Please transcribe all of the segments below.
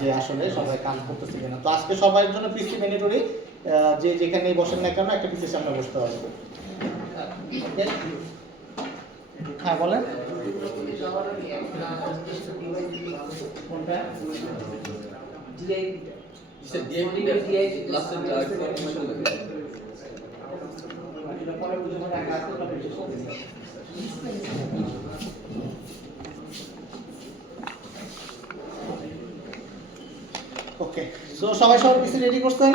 যে আসলে সবাই কাজ করতেছে কিনা। তো আজকে সবার জন্য পিসি ম্যান্ডেটরি, যে যেখানেই বসেন না কেন একটা পিসির সামনে বসতে হবে। হ্যাঁ বলেন। কোনটা? ওকে, সো সবাই সবার পিসি রেডি করছেন?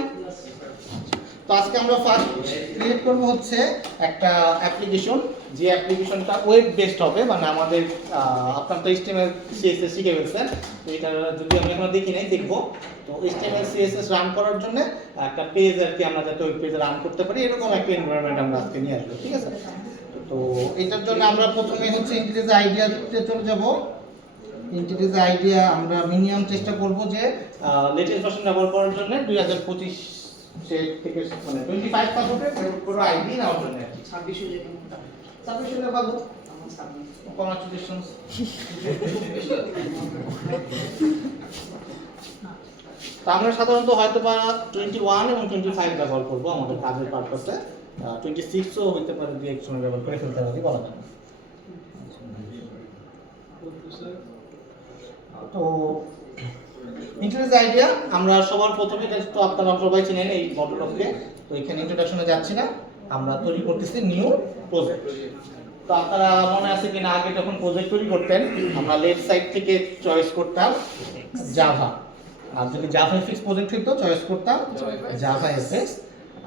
তো আজকে আমরা ফার্স্ট ক্রিয়েট করব হচ্ছে একটা অ্যাপ্লিকেশন, যে অ্যাপ্লিকেশনটা ওয়েব বেসড হবে, মানে আমাদের আপনার তো HTML CSS শিখে ফেলছেন, তো এটা যদি আমি এখনো দেখি নাই দেখবো। তো HTML CSS রান করার জন্য একটা পেজ আর কি আমরা যাতে ওয়েব পেজে রান করতে পারি এরকম একটা এনভায়রনমেন্ট আমরা আজকে নিয়ে আসবো, ঠিক আছে? তো এটার জন্য আমরা প্রথমে হচ্ছে ইন্টিরিজ আইডিয়াতে চলে যাব। ইন্টিরিজ আইডিয়া আমরা মিনিমাম চেষ্টা করব যে লেটেস্ট ভার্সন ব্যবহার করার জন্য 2025 থেকে মানে 25 সাপোর্টেড পুরো আইডি নাও জন্য 26 হয়ে যাবে। 26 হলে ভালো। আমার 26 কংগ্রাচুলেশনস। তো আমরা সাধারণত হয়তো বা 21 এবং 25 ব্যবহার করব আমাদের কাজের পারপাসে। 26 ও হতে পারে দুই এক সময় ব্যবহার করে ফেলতে পারি, বলা যায় না। তো ইন্টারেস্ট আইডিয়া আমরা সবার প্রথমে তো আপনারা সবাই চিনেন এই মডেলকে, তো এখানে ইন্ট্রোডাকশনে যাচ্ছি না, আমরা তৈরি করতেছি নিউ প্রজেক্ট। তো আপনারা মনে আছে কিনা আগে যখন প্রজেক্ট তৈরি করতেন আমরা লেফট সাইড থেকে চয়েস করতাম জাভা, আর যদি জাভা এফএক্স প্রজেক্ট হতো চয়েস করতাম জাভা এফএক্স।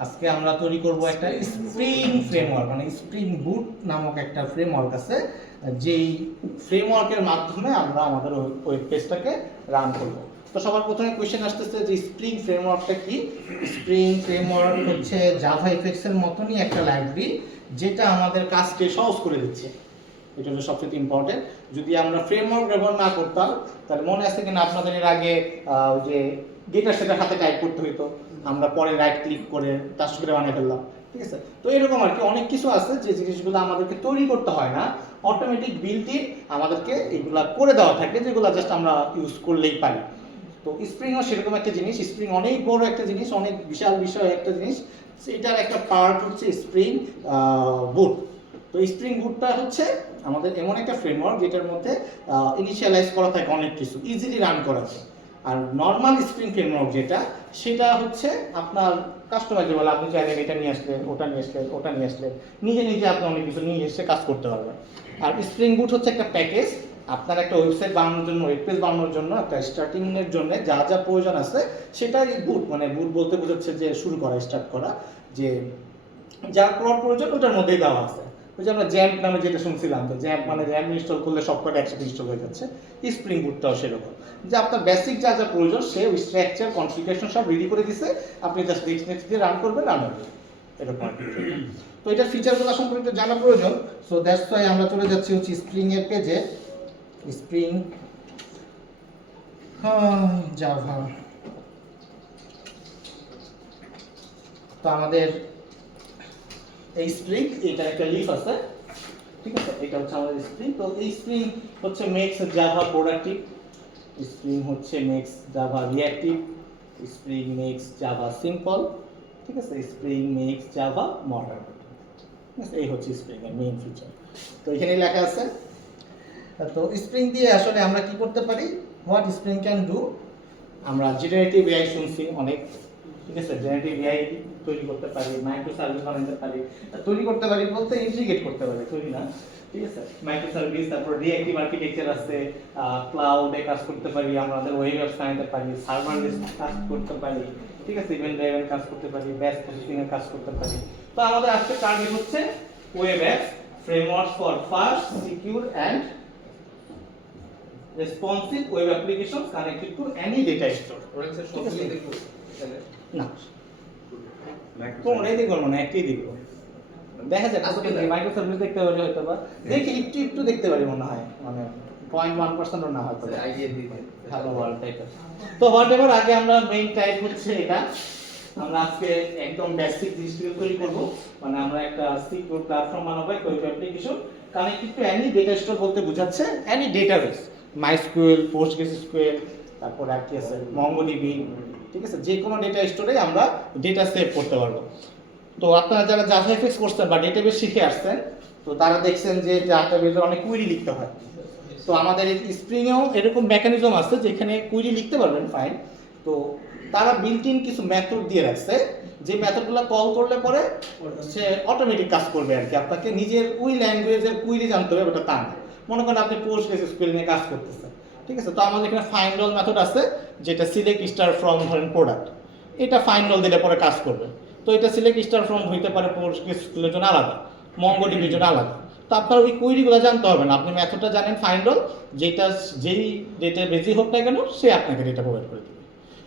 আজকে আমরা তৈরি করব একটা স্প্রিং ফ্রেমওয়ার্ক, মানে স্প্রিং বুট নামক একটা ফ্রেমওয়ার্ক আছে, যেই ফ্রেমওয়ার্কের মাধ্যমে আমরা আমাদের ওয়েব পেজটাকে রান করব। তো সবার প্রথমে কোশ্চেন আসতেছে যে স্প্রিং ফ্রেমওয়ার্কটা কি? স্প্রিং ফ্রেমওয়ার্ক হচ্ছে জাভা এফএক্স এর মতনই একটা লাইব্রেরি যেটা আমাদের কাজকে সহজ করে দিচ্ছে। এটা হলো সবচেয়ে ইম্পর্টেন্ট। যদি আমরা ফ্রেমওয়ার্ক ব্যবহার না করতাম তাহলে মনে আছে কিনা আপনাদের এর আগে যে গেটার সেটা হাতে টাইপ করতে হতো, আমরা পরে রাইট ক্লিক করে টাচ করে বানিয়ে ফেললাম, ঠিক আছে? তো এরকম আর কি অনেক কিছু আছে যে জিনিসগুলো আমাদেরকে তৈরি করতে হয় না, অটোমেটিক বিল্ট ইন আমাদেরকে এগুলা করে দেওয়া থাকে, যেগুলো জাস্ট আমরা ইউজ করলেই পারি। তো স্প্রিংও সেরকম একটা জিনিস, স্প্রিং অনেক বড় একটা জিনিস, অনেক বিশাল বিষয় একটা জিনিস। এটার একটা পার্ট হচ্ছে স্প্রিং বুট। তো স্প্রিং বুটটা হচ্ছে আমাদের এমন একটা ফ্রেমওয়ার্ক যেটার মধ্যে ইনিশিয়ালাইজ করা থাকে অনেক কিছু, ইজিলি রান করা যায়। আর নর্মাল স্প্রিং ফ্রেমওয়ার্ক যেটা, সেটা হচ্ছে আপনার কাস্টমাইজেবল, আপনি চাইলেন এটা নিয়ে আসলেন, ওটা নিয়ে আসলেন, ওটা নিয়ে আসলেন, নিজে নিজে আপনি অনেক কিছু নিয়ে এসে কাজ করতে পারবেন। আর স্প্রিং বুট হচ্ছে একটা প্যাকেজ, আপনার একটা ওয়েবসাইট বানানোর জন্য, ওয়েব পেজ বানানোর জন্য, একটা স্টার্টিংয়ের জন্য যা যা প্রয়োজন আছে সেটাই বুট, মানে বুট বলতে বোঝাচ্ছে যে শুরু করা, স্টার্ট করা, যে যা করার প্রয়োজন ওটার মধ্যেই দেওয়া আছে। ওই যে আমরা জ্যাম্প নামে যেটা শুনছিলাম, তো জ্যাম্প মানে জ্যাম্প ইনস্টল করলে সব কটা একসাথে ইনস্টল হয়ে যাচ্ছে, স্প্রিং বুটটাও সেরকম, যে আপনার বেসিক যা যা প্রয়োজন সে ওই স্ট্রাকচার কনফিগারেশন সব রেডি করে দিছে, আপনি জাস্ট নেক্সট দিয়ে রান করবেন, রান হবে এরকম। তো এটার ফিচারগুলো সম্পর্কে জানা প্রয়োজন, সো দ্যাটস ওয়াই আমরা চলে যাচ্ছি হচ্ছে স্প্রিং এর পেজে। স্প্রিং জাভা, তো আমাদের এই স্প্রিং, এটা একটা লিফ আছে, ঠিক আছে? এটা হচ্ছে আমাদের স্প্রিং। তো এই স্প্রিং হচ্ছে মেক্স জাভা প্রোডাক্টিভ, স্প্রিং হচ্ছে makes Java reactive, Spring makes Java simple, ঠিক আছে? স্প্রিং মেক্স জাভা মডার্ন, ঠিক আছে? এই হচ্ছে স্প্রিং এর মেইন ফিচার। তো এখানে লেখা আছে। তো স্প্রিং দিয়ে আসলে আমরা কি করতে পারি, হোয়াট স্প্রিং ক্যান ডু, আমরা জেনারেটিভ এআই শুনছি অনেক, ঠিক আছে? জেনারেটিভ এআই তৈরি করতে পারি, মাইক্রো সার্ভিস বানাতে পারি, তৈরি করতে পারি বলতে ইন্টিগ্রেট করতে পারি, তৈরি না, ঠিক আছে? মাইক্রো সার্ভিস, তারপর রিঅ্যাক্টিভ আর্কিটেকচার আছে, ক্লাউডে কাজ করতে পারি, আমাদের ওয়েব অ্যাপস বানাতে পারি, সার্ভারলেস কাজ করতে পারি, ঠিক আছে? ইভেন্ট ড্রাইভেন কাজ করতে পারি, ব্যাচ প্রসেসিং এর কাজ করতে পারি। তো আমাদের আজকে টার্গেট হচ্ছে web apps framework for fast, secure and responsive web applications connected to any data store. না কোনটাই দেখবো না, একটাই দেখবো, দেখা যাক আজকে মাইক্রো সার্ভিস দেখতে পারি, হয়তো বা দেখি একটু একটু দেখতে পারি মনে হয়, মানে 0.1% না হয়তো আইডিয়া দিতে হ্যালো ওয়ার্ল্ড টাইপের। তো হোয়াটএভার, আগে আমরা মেইন টাইপ হচ্ছে এটা, আমরা আজকে একদম বেসিক জিনিসগুলো তৈরি করব, মানে আমরা একটা সিকিউর প্ল্যাটফর্ম বানাবো, একটা web application connected to any data store বলতে বোঝাচ্ছে এনি ডেটাবেস, মাইস্কুয়েল, পোস্টগ্রেসকিউএল, তারপর আর কি আছে মঙ্গোডিবি, ঠিক আছে, যে কোনো ডেটা স্টোরে আমরা ডেটা সেভ করতে পারবো। তো আপনারা যারা জাভাফিক্স করছেন বা ডেটাবেস শিখে আসছেন, তো তারা দেখছেন যে ডাটাবেসে অনেক কুইরি লিখতে হয়। তো আমাদের এই স্প্রিংয়েও এরকম মেকানিজম আছে যেখানে কুইরি লিখতে পারবেন, ফাইন। তো তারা বিল্ট ইন কিছু মেথড দিয়ে রাখছে, যে মেথডগুলো কল করলে পরে সে অটোমেটিক কাজ করবে আর কি। আপনাকে নিজের ওই ল্যাঙ্গুয়েজের কুইরি জানতে হবে, ওটা তা না। মনে করেন আপনি PostgreSQL নিয়ে কাজ করতেছেন, ঠিক আছে, তো আমাদের এখানে ফাইন্ড অল মেথড আছে, যেটা সিলেক্ট স্টার ফ্রম ধরেন প্রোডাক্ট, এটা ফাইন্ড অল দিলে পরে কাজ করবে। তো এটা সিলেক্ট স্টার ফ্রম হইতে পারে PostgreSQL এর জন্য আলাদা, মঙ্গোডিবির জন্য আলাদা। তো আপনার ওই কুইরিগুলো জানতে হবে না, আপনি মেথডটা জানেন ফাইন্ড অল, যেটা যেই ডেটা বেজি হোক না কেন সে আপনাকে ডেটা প্রোভাইড করে দেবে।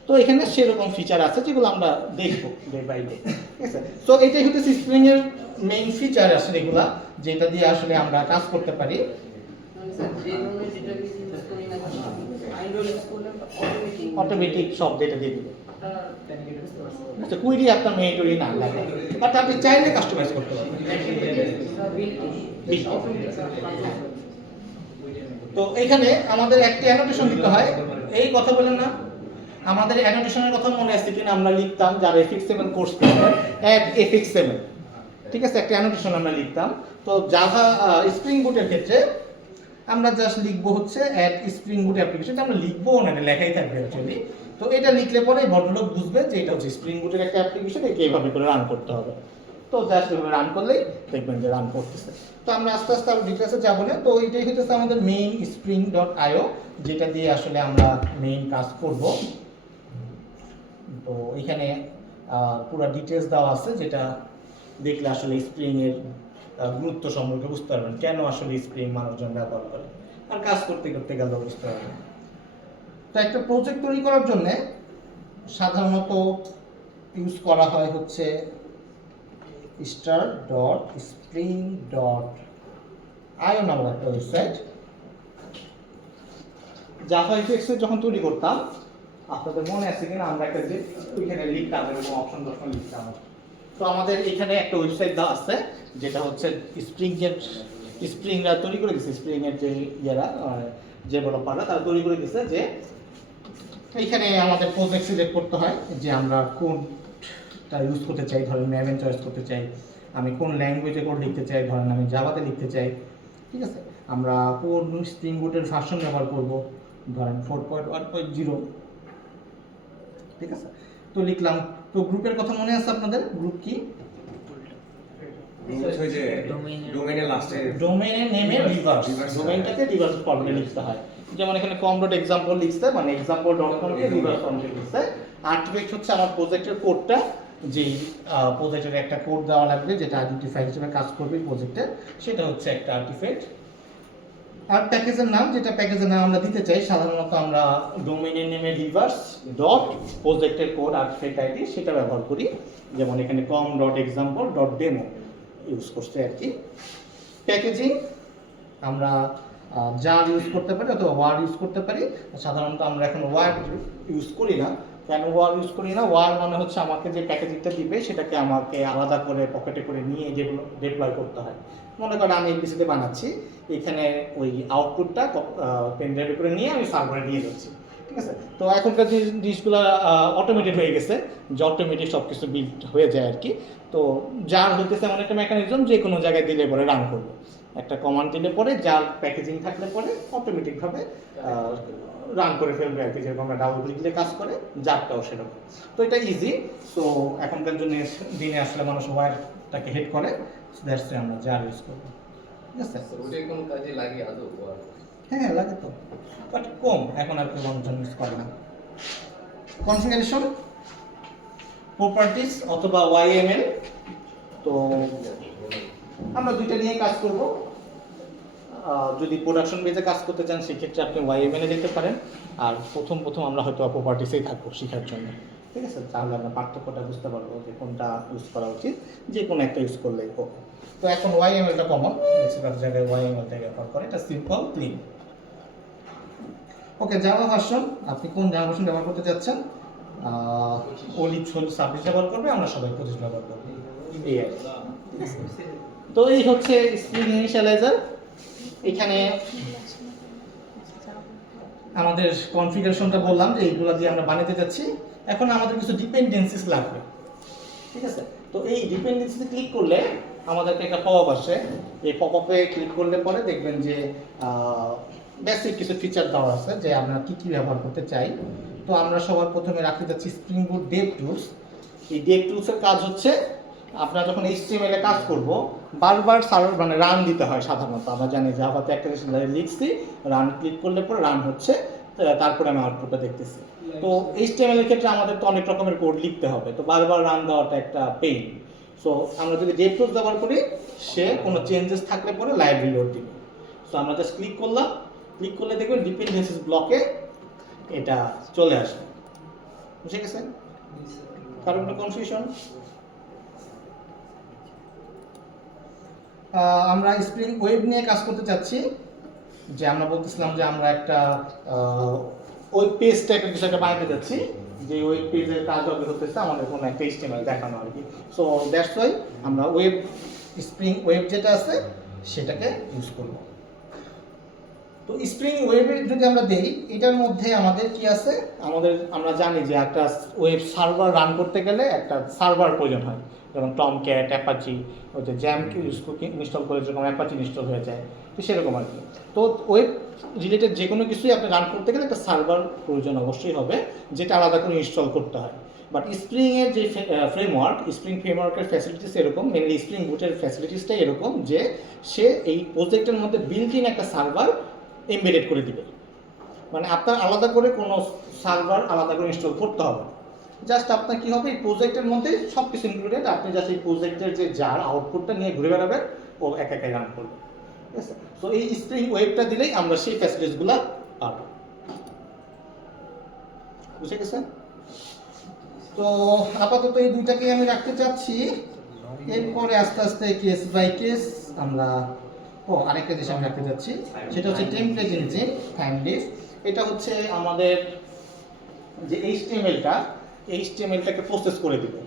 তো এখানে সেরকম ফিচার আছে যেগুলো আমরা দেখবো ডে বাই ডে, ঠিক আছে। তো এটাই হচ্ছে স্প্রিং এর মেইন ফিচার আসলে এগুলা, যেটা দিয়ে আসলে আমরা কাজ করতে পারি। মানে স্যার যে ধরনের ডেটা বেস ইউজ করি না কেন আইডল ইউজ করলে অটোমেটিক সব ডেটা দিয়ে দিবে। আপনারা বেনিফিট বুঝতে পারছেন। আচ্ছা, কুইরি আপনার মেন্টরি না লাগে, বাট আপনি চাইলে কাস্টমাইজ করতে পারবেন। তো এখানে আমাদের একটা অ্যানোটেশন দিতে হয়, এই কথা বলেন না, আমাদের অ্যানোটেশনের কথা মনে আছে কিনা? আমরা লিখতাম যারা fxml কোর্স করবেন অ্যাড fxml, ঠিক আছে, একটা অ্যানোটেশন আমরা লিখতাম। তো জাভা স্প্রিং বুটের ক্ষেত্রে আমরা জাস্ট লিখবো হচ্ছে অ্যাড স্প্রিং বুট অ্যাপ্লিকেশন, আমরা লিখবো না, এটা লেখাই থাকবে অ্যাকচুয়ালি। তো এটা লিখলে পরে ভদ্রলোক বুঝবে যে এটা হচ্ছে স্প্রিং বুটের একটা অ্যাপ্লিকেশন, একে এইভাবে করে রান করতে হবে। তো জাস্ট এভাবে রান করলেই দেখবেন যে রান করতেছে। তো আমরা আস্তে আস্তে আরো ডিটেলসে যাবো না। তো এইটাই হচ্ছে আমাদের মেইন spring.io, যেটা দিয়ে আসলে আমরা মেইন কাজ করব। তো এখানে পুরো ডিটেলস দেওয়া আছে, যেটা দেখলে আসলে স্প্রিং এর গুরুত্ব সম্পর্কে বুঝতে পারবেন, কেন আসলে স্প্রিং মানুষজন ব্যবহার করে, আর কাজ করতে করতে গেলেও বুঝতে পারবেন। তো একটা প্রজেক্ট তৈরি করার জন্য সাধারণত ইউজ করা হয় হচ্ছে star.spring.io নামক একটা ওয়েবসাইট। জাভাফিক্স যখন তৈরি করতাম, আপনাদের মনে আছে কিনা, আমরা একটা যে ওইখানে লিখতাম, এরকম অপশন লিখতাম। তো আমাদের এখানে একটা ওয়েবসাইট দেওয়া আছে, যেটা হচ্ছে স্প্রিংরা তৈরি করে দিচ্ছে, স্প্রিং এর যে ইয়েরা যে ডেভেলপাররা তারা তৈরি করে দিচ্ছে, যে এইখানে আমাদের প্রজেক্ট সিলেক্ট করতে হয় যে আমরা কোনটা ইউজ করতে চাই। ধরেন ম্যাভেন চয়েস করতে চাই, আমি কোন ল্যাঙ্গুয়েজে কোড লিখতে চাই, ধরেন আমি জাভাতে লিখতে চাই, ঠিক আছে, আমরা কোন স্প্রিং বুটের ভার্সন ব্যবহার করব, ধরেন 4.1.0, ঠিক আছে। তো লিখলাম। তো গ্রুপের কথা মনে আছে আপনাদের? গ্রুপ কি? ডোমেইনের নেমের রিভার্স, ডোমেইনটাকে রিভার্স ফর্মে লিখতে হয়। যেমন এখানে com.example লিখতে, মানে example.com কে রিভার্স ফর্মে লিখতে। আর্টিফ্যাক্ট হচ্ছে আমার প্রজেক্টের কোডটা, যে প্রজেক্টের একটা কোড দেওয়া লাগবে যেটা আইডেন্টিফাই হিসেবে কাজ করবে প্রজেক্টে, সেটা হচ্ছে একটা আর্টিফ্যাক্ট। আর প্যাকেজের নাম, যেটা প্যাকেজের নাম আমরা দিতে চাই, সাধারণত আমরা ডোমেইনের নেমে রিভার্স ডট প্রজেক্টের কোড আর্টিফ্যাক্ট আইডি সেটা ব্যবহার করি। যেমন এখানে com.example.demo ইউজ করছে আর কি। প্যাকেজিং আমরা জার ইউজ করতে পারি অথবা ওয়ার ইউজ করতে পারি। সাধারণত আমরা এখন ওয়ার ইউজ করি না। কেন ওয়ার ইউজ করি না? ওয়ার মানে হচ্ছে আমাকে যে প্যাকেজিংটা দিবে সেটাকে আমাকে আলাদা করে পকেটে করে নিয়ে যেগুলো ডিপ্লয় করতে হয়। মনে করেন আমি এপিসিতে বানাচ্ছি, এখানে ওই আউটপুটটা পেন ড্রাইভে করে নিয়ে আমি সার্ভারে নিয়ে যাচ্ছি, ঠিক আছে। তো এখনকার যে জিনিসগুলো অটোমেটেড হয়ে গেছে, যে অটোমেটিক সব কিছু বিল্ড হয়ে যায় আর কি। তো জার হইতেছে এমন একটা মেকানিজম, যে কোনো জায়গায় দিলে পরে রান করবে। একটা কমান্ড দিলে পরে জার প্যাকেজিং থাকলে পরে অটোমেটিকভাবে রান করে ফেলবে আর কি, যেরকম আমরা ডাবল ক্লিক দিলে কাজ করে, জারটাও সেরকম। তো এটা ইজি। তো এখনকার জন্য দিনে আসলে মানুষ ওয়্যারটাকে হেড করে, দ্যাটস আমরা জার ইউজ করবো, ঠিক আছে। ওটাই কোন কাজে লাগে আদৌ? হ্যাঁ লাগে তো, বাট কম, এখন আর কেউ মানুষজন ইউজ করে না। কনফিগারেশন, প্রপার্টিস অথবা YML। তো আমরা দুইটা নিয়ে কাজ করব। যদি প্রোডাকশন বেজে কাজ করতে চান সেক্ষেত্রে আপনি YML এ যেতে পারেন, আর প্রথম আমরা হয়তো প্রপার্টিসেই থাকবো শেখার জন্য, ঠিক আছে। তাহলে আমরা পার্থক্যটা বুঝতে পারবো যে কোনটা ইউজ করা উচিত, যে কোনো একটা ইউজ করলেই হোক। তো এখন YMLটা কমন, বেশিরভাগ জায়গায় YMLটা ব্যবহার করে, এটা সিম্পল ক্লিন। ওকে, জাভা ভার্সন, আপনি কোন জাভা ভার্সন ব্যবহার করতে চাচ্ছেন? ওলি 26 ব্যবহার করবে, আমরা সবাই 25 ব্যবহার করবো, এই আর কি। তো এই হচ্ছে স্প্রিং ইনিশিয়ালাইজার। এখানে আমাদের কনফিগারেশনটা বললাম যে এইগুলো দিয়ে আমরা বানাতে যাচ্ছি। এখন আমাদের কিছু ডিপেন্ডেন্সিস লাগবে, ঠিক আছে? তো এই ডিপেন্ডেন্সিতে ক্লিক করলে আমাদেরকে একটা পপআপ আসে। এই পপআপে ক্লিক করলে পরে দেখবেন যে বেসিক কিছু ফিচার দেওয়া আছে যে আমরা কী কী ব্যবহার করতে চাই। তো আমরা সবার প্রথমে রাখতে যাচ্ছি স্প্রিং বুট ডেভ টুলস। এই ডেভ টুলসের কাজ হচ্ছে আপনারা যখন HTML এ কাজ করব বারবার সার্ভার মানে রান দিতে হয়। সাধারণত আমরা জানি যে আপাতত একটা জিনিস লিখছি, রান ক্লিক করলে পরে রান হচ্ছে, তারপরে আমি আউটপুটটা দেখতেছি। তো HTML এর ক্ষেত্রে আমাদের তো অনেক রকমের কোড লিখতে হবে, তো বারবার রান দেওয়াটা একটা পেইন। সো আমরা যদি ডেভ টুলস ব্যবহার করি, সে কোনো চেঞ্জেস থাকলে পরে লাইভ রিলোড দিবে। সো আমরা জাস্ট ক্লিক করলাম, ক্লিক করলে দেখবেন ডিপেন্ডেন্সিস ব্লকে এটা চলে আসবে। বুঝে গেছেন? কারণ কোনো কনফিউশন? আমরা স্প্রিং ওয়েব নিয়ে কাজ করতে চাচ্ছি। যে আমরা বলতেছিলাম যে আমরা একটা ওয়েব পেজ টাইপের কিছু একটা বানাতে যাচ্ছি, যে ওয়েব পেজের কাজ হতেছে আমাদের কোনো একটা HTML দেখানো আর কি। সো দ্যাটস ওয়াই আমরা ওয়েব স্প্রিং ওয়েব যেটা আছে সেটাকে ইউজ করব। তো স্প্রিং ওয়েবে যদি আমরা দেই, এটার মধ্যে আমাদের কি আছে, আমরা জানি যে একটা ওয়েব সার্ভার রান করতে গেলে একটা সার্ভার প্রয়োজন হয়, যেমন টমক্যাট, অ্যাপাচি, ওই যে জ্যাম ইনস্টল করে যেরকম অ্যাপাচি ইনস্টল হয়ে যায়, তো সেরকম আর কি। তো ওয়েব রিলেটেড যে কোনো কিছুই আপনি রান করতে গেলে একটা সার্ভার প্রয়োজন অবশ্যই হবে, যেটা আলাদা করে ইনস্টল করতে হয়। বাট স্প্রিংয়ের যে ফ্রেমওয়ার্ক, স্প্রিং ফ্রেমওয়ার্কের ফ্যাসিলিটিস এরকম, মেনলি স্প্রিং বুটের ফ্যাসিলিটিসটাই এরকম যে সে এই প্রজেক্টের মধ্যে বিল্ট ইন একটা সার্ভার এমবেডেড করে দিবে। মানে আপনার আলাদা করে কোনো সার্ভার আলাদা করে ইনস্টল করতে হবে। জাস্ট আপনার কী হবে, এই প্রজেক্টের মধ্যে সব কিছু ইনক্লুডেড, আপনি জাস্ট এই প্রজেক্টের যে যার আউটপুটটা নিয়ে ঘুরে বেড়াবেন, ও একা একাই রান করবে। ঠিক আছে? সো এই স্প্রিং ওয়েবটা দিলেই আমরা সেই ফ্যাসিলিটিসগুলো পাবো। বুঝে গেছেন? তো আপাতত এই দুইটাকেই আমি রাখতে চাচ্ছি। এরপরে আস্তে আস্তে কেস বাই কেস আমরা আরেকটা জিনিস আমি রাখতে যাচ্ছি, সেটা হচ্ছে টেমপ্লেট ইঞ্জিন ফ্যামিলিস। এটা হচ্ছে আমাদের যে HTML-টাকে প্রসেস করে দিবে।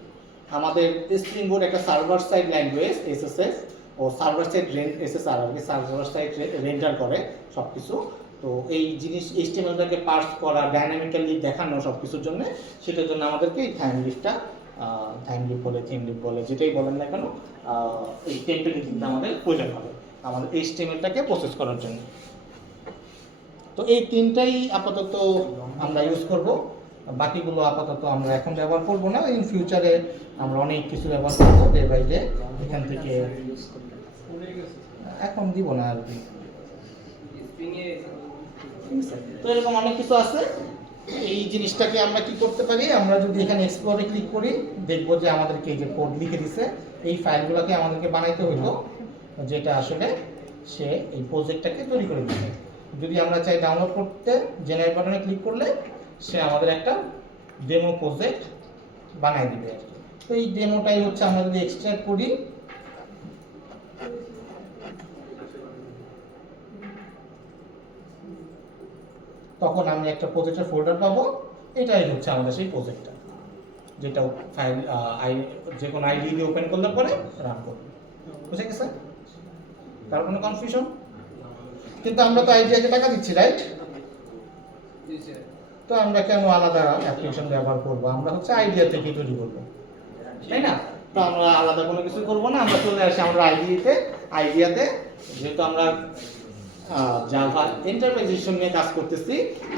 আমাদের স্প্রিং বুট একটা সার্ভার সাইড ল্যাঙ্গুয়েজ SSS ও সার্ভার সাইড SSR আর কি, সার্ভার সাইড রেন্ডার করে সব কিছু। তো এই জিনিস HTML-টাকে পার্স করা, ডাইনামিক্যালি দেখানো সব কিছুর জন্য, সেটার জন্য আমাদেরকে এই থিম লিপ বলে যেটাই বলেন না কেন, এই টেমপ্লেট ইঞ্জিনটা আমাদের প্রয়োজন হবে আমাদের HTML-টাকে প্রসেস করার জন্য। তো এই তিনটাই আপাতত আমরা ইউজ করব, বাকিগুলো আপাতত আমরা এখন ব্যবহার করব না। ইন ফিউচারে আমরা অনেক কিছু ব্যবহার করবো ডে বাই ডে। এখান থেকে এখন দিব না আর কি। তো এরকম অনেক কিছু আছে। এই জিনিসটাকে আমরা কি করতে পারি, আমরা যদি এখানে এক্সপ্লোরে ক্লিক করি, দেখবো যে আমাদেরকে যে কোড লিখে দিছে, এই ফাইলগুলোকে আমাদেরকে বানাইতে হইলো, যেটা আসলে সে এই প্রজেক্টটাকে তৈরি করে দিবে। যদি আমরা চাই ডাউনলোড করতে, জেনারেট বাটনে ক্লিক করলে সে আমাদের একটা ডেমো প্রজেক্ট বানাই দিবে। তো এই ডেমোটাই হচ্ছে আমরা যদি এক্সট্রাক্ট করি, তখন আমি একটা প্রজেক্টের ফোল্ডার পাবো। এটাই হচ্ছে আমাদের সেই প্রজেক্টটা, যেটা ফাইল যে কোনো আইডি দিয়ে ওপেন করলে পরে রান করবে। বুঝে গেছে? কারণ কোনো কনফিউশন? কিন্তু আমরা তো আইডিয়াকে টাকা দিচ্ছি, রাইট? তো আমরা কেন আলাদা অ্যাপ্লিকেশন ব্যবহার করবো? আমরা হচ্ছে আইডিয়া থেকে তৈরি করবো, তাই না? তো আমরা আলাদা কোনো কিছু করবো না, আমরা চলে আসি আমরা আইডিয়াতে। যেহেতু আমরা জাভা এন্টারপ্রাইজ এডিশন নিয়ে কাজ করতেছি,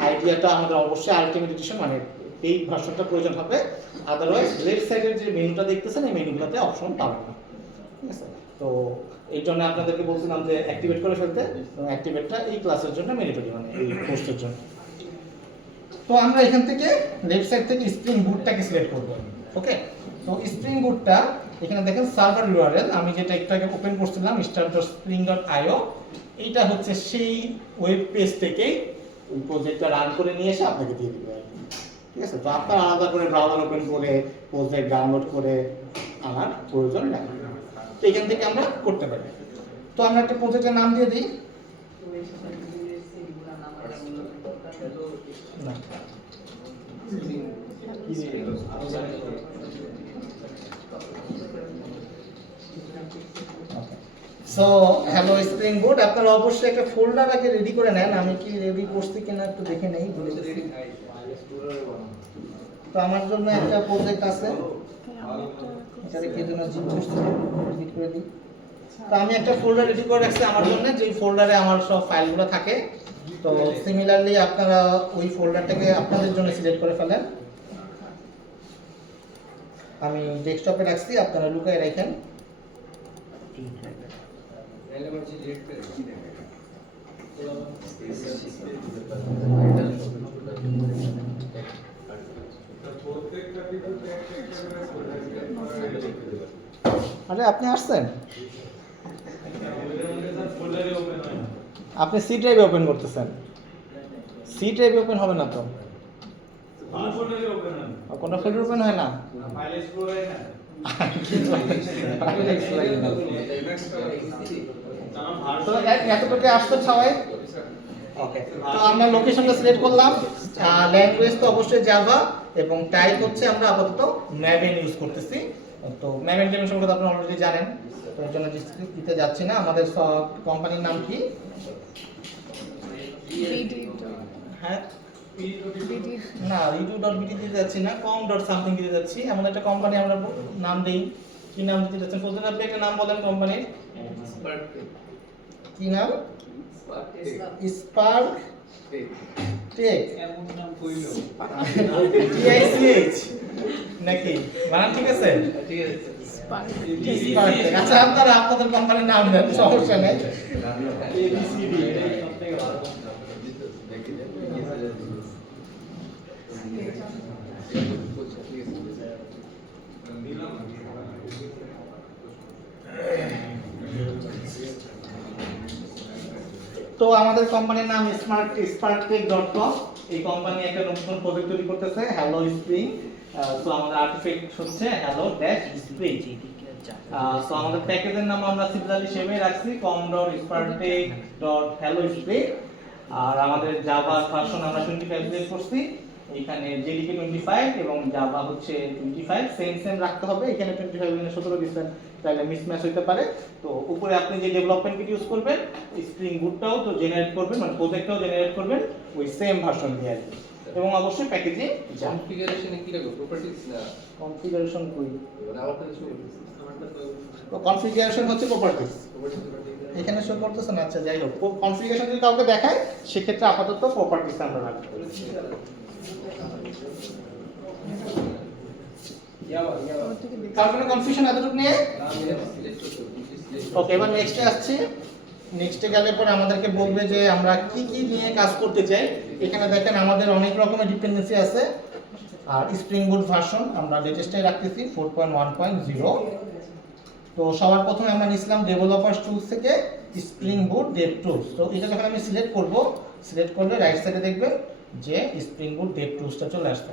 আইডিয়াটা আমাদের অবশ্যই আলটিমেট এডিশন মানে এই ভার্সনটা প্রয়োজন হবে। আদারওয়াইজ লেফট সাইডের যে মেনুটা দেখতেছেন, এই মেনুগুলোতে অপশন পাবেন না। ঠিক আছে? তো এই জন্য আপনাদেরকে বলছিলাম যে অ্যাক্টিভেট করে ফেলতে। অ্যাক্টিভেটটা এই ক্লাসের জন্য ম্যান্ডেটরি, মানে এই কোর্সের জন্য। তো আমরা এখান থেকে লেফট সাইড থেকে স্প্রিং বুটটাকে সিলেক্ট করব। ওকে? তো স্প্রিং বুটটা এখানে দেখেন সার্ভার ইউআরএল, আমি যেটা একটু আগে ওপেন করছিলাম start.spring.io, এইটা হচ্ছে সেই ওয়েব পেজ থেকেই ওই প্রজেক্টটা রান করে নিয়ে এসে আপনাকে দিয়ে দিবে। ঠিক আছে? তো আপনার আলাদা করে ব্রাউজার ওপেন করে প্রজেক্ট ডাউনলোড করে আনার প্রয়োজন নেই। তো এখান থেকে আমরা করতে পারি। তো আমরা একটা প্রজেক্টের নাম দিয়ে দিই। সো হ্যালো স্প্রিং বুট, আপনারা অবশ্যই একটা ফোল্ডার আগে রেডি করে নেন। আমি কি রেডি করছি কিনা একটু দেখে নেই, বলে দিচ্ছি। তো আমার জন্য একটা প্রজেক্ট আছে, এটারে কি জন্য জিপ করছি, ডিলিট করে দিই। তো আমি একটা ফোল্ডার রেডি করে রাখছি আমার জন্য, যে ফোল্ডারে আমার সব ফাইলগুলো থাকে। তো সিমিলারলি আপনারা ওই ফোল্ডারটাকে আপনাদের জন্য সিলেক্ট করে ফেলেন। আমি ডেস্কটপে রাখছি, আপনারা লুকায় রাখেন। আরে আপনি আসছেন, আপনি সি ড্রাইভে ওপেন করতেছেন। সি ড্রাইভে ওপেন হবে না তো, কোনো ফোল্ডার ওপেন হয় না। তো এতটুকু আসতে সবাই ওকে। তো আমরা লোকেশনটা সিলেক্ট করলাম, ল্যাঙ্গুয়েজ তো অবশ্যই জাভা, এবং টাইপ হচ্ছে আমরা আপাতত ম্যাভেন ইউজ করতেছি। তো ম্যাভেন টেবিল সম্পর্কে আপনারা অলরেডি জানেন, তো এর জন্য দিতে যাচ্ছি না। আমাদের কোম্পানির নাম কি? হ্যাঁ না, redo.bt দিতে যাচ্ছি না, com.something দিতে যাচ্ছি। এমন একটা কোম্পানি আমরা নাম দেই। কি নাম দিতে যাচ্ছেন? প্রথমে আপনি একটা নাম বলেন কোম্পানির। কি নাম? Spark take. TICH নাকি বানান ঠিক আছে? Spark Tech. আচ্ছা, আপনারা আপনাদের কোম্পানির নাম দেন, সমস্যা নেই। ABCD তো আমাদের কোম্পানির নাম sparktech.com। এই কোম্পানি একটা নতুন প্রজেক্ট তৈরি করতেছে, হ্যালো স্প্রিং। তো আমাদের আর্টিফ্যাক্ট হচ্ছে হ্যালো ড্যাশ স্প্রিং। সো আমাদের প্যাকেজের নাম আমরা সিমিলারলি সেমই রাখছি, com.sparktech.hellospring। আর আমাদের জাভা ভার্সন আমরা 25 সিলেক্ট করছি। এখানে জেডিকে 25 এবং জাভা হচ্ছে 25, সেম রাখতে হবে। এখানে 25 এখানে 17 দিবেন, তাহলে মিসম্যাচ হতে পারে। তো উপরে আপনি যে ডেভেলপমেন্ট কিট ইউজ করবেন, স্প্রিং বুটটাও তো জেনারেট করবেন, মানে প্রজেক্টটাও জেনারেট করবেন ওই সেম ভার্সন দিয়ে। এবং অবশ্যই প্যাকেজে কনফিগারেশনে কি লাগবে? প্রপার্টিজ না কনফিগারেশন কই? মানে আমারটা শো করতেছে, তো কনফিগারেশন হচ্ছে প্রপার্টিজ, এখানে শো করতেছে না। আচ্ছা যাই হোক, কনফিগারেশন যদি কাউকে দেখায় সেক্ষেত্রে আপাতত প্রপার্টিজ আমরা রাখবো। কার কোনো কনফিউশন এতটুকু নিয়ে? ওকে, এবার নেক্সটে আসছি। নেক্সটে গেলে পরে আমাদেরকে বলবে যে আমরা কি কি নিয়ে কাজ করতে চাই। এখানে দেখেন আমাদের অনেক রকমের ডিপেন্ডেন্সি আছে। আর স্প্রিং বুট ভার্সন আমরা লেটেস্টে রাখতেছি 4.1.0। তো সবার প্রথমে আমরা নিছিলাম ডেভেলপারস টুলস থেকে স্প্রিং বুট ডেভ টুলস। তো এটা যখন আমি সিলেক্ট করব, সিলেক্ট করলে রাইট সাইডে দেখবেন যে স্প্রিং বুট ডেভ টুলসটা চলে আসবে।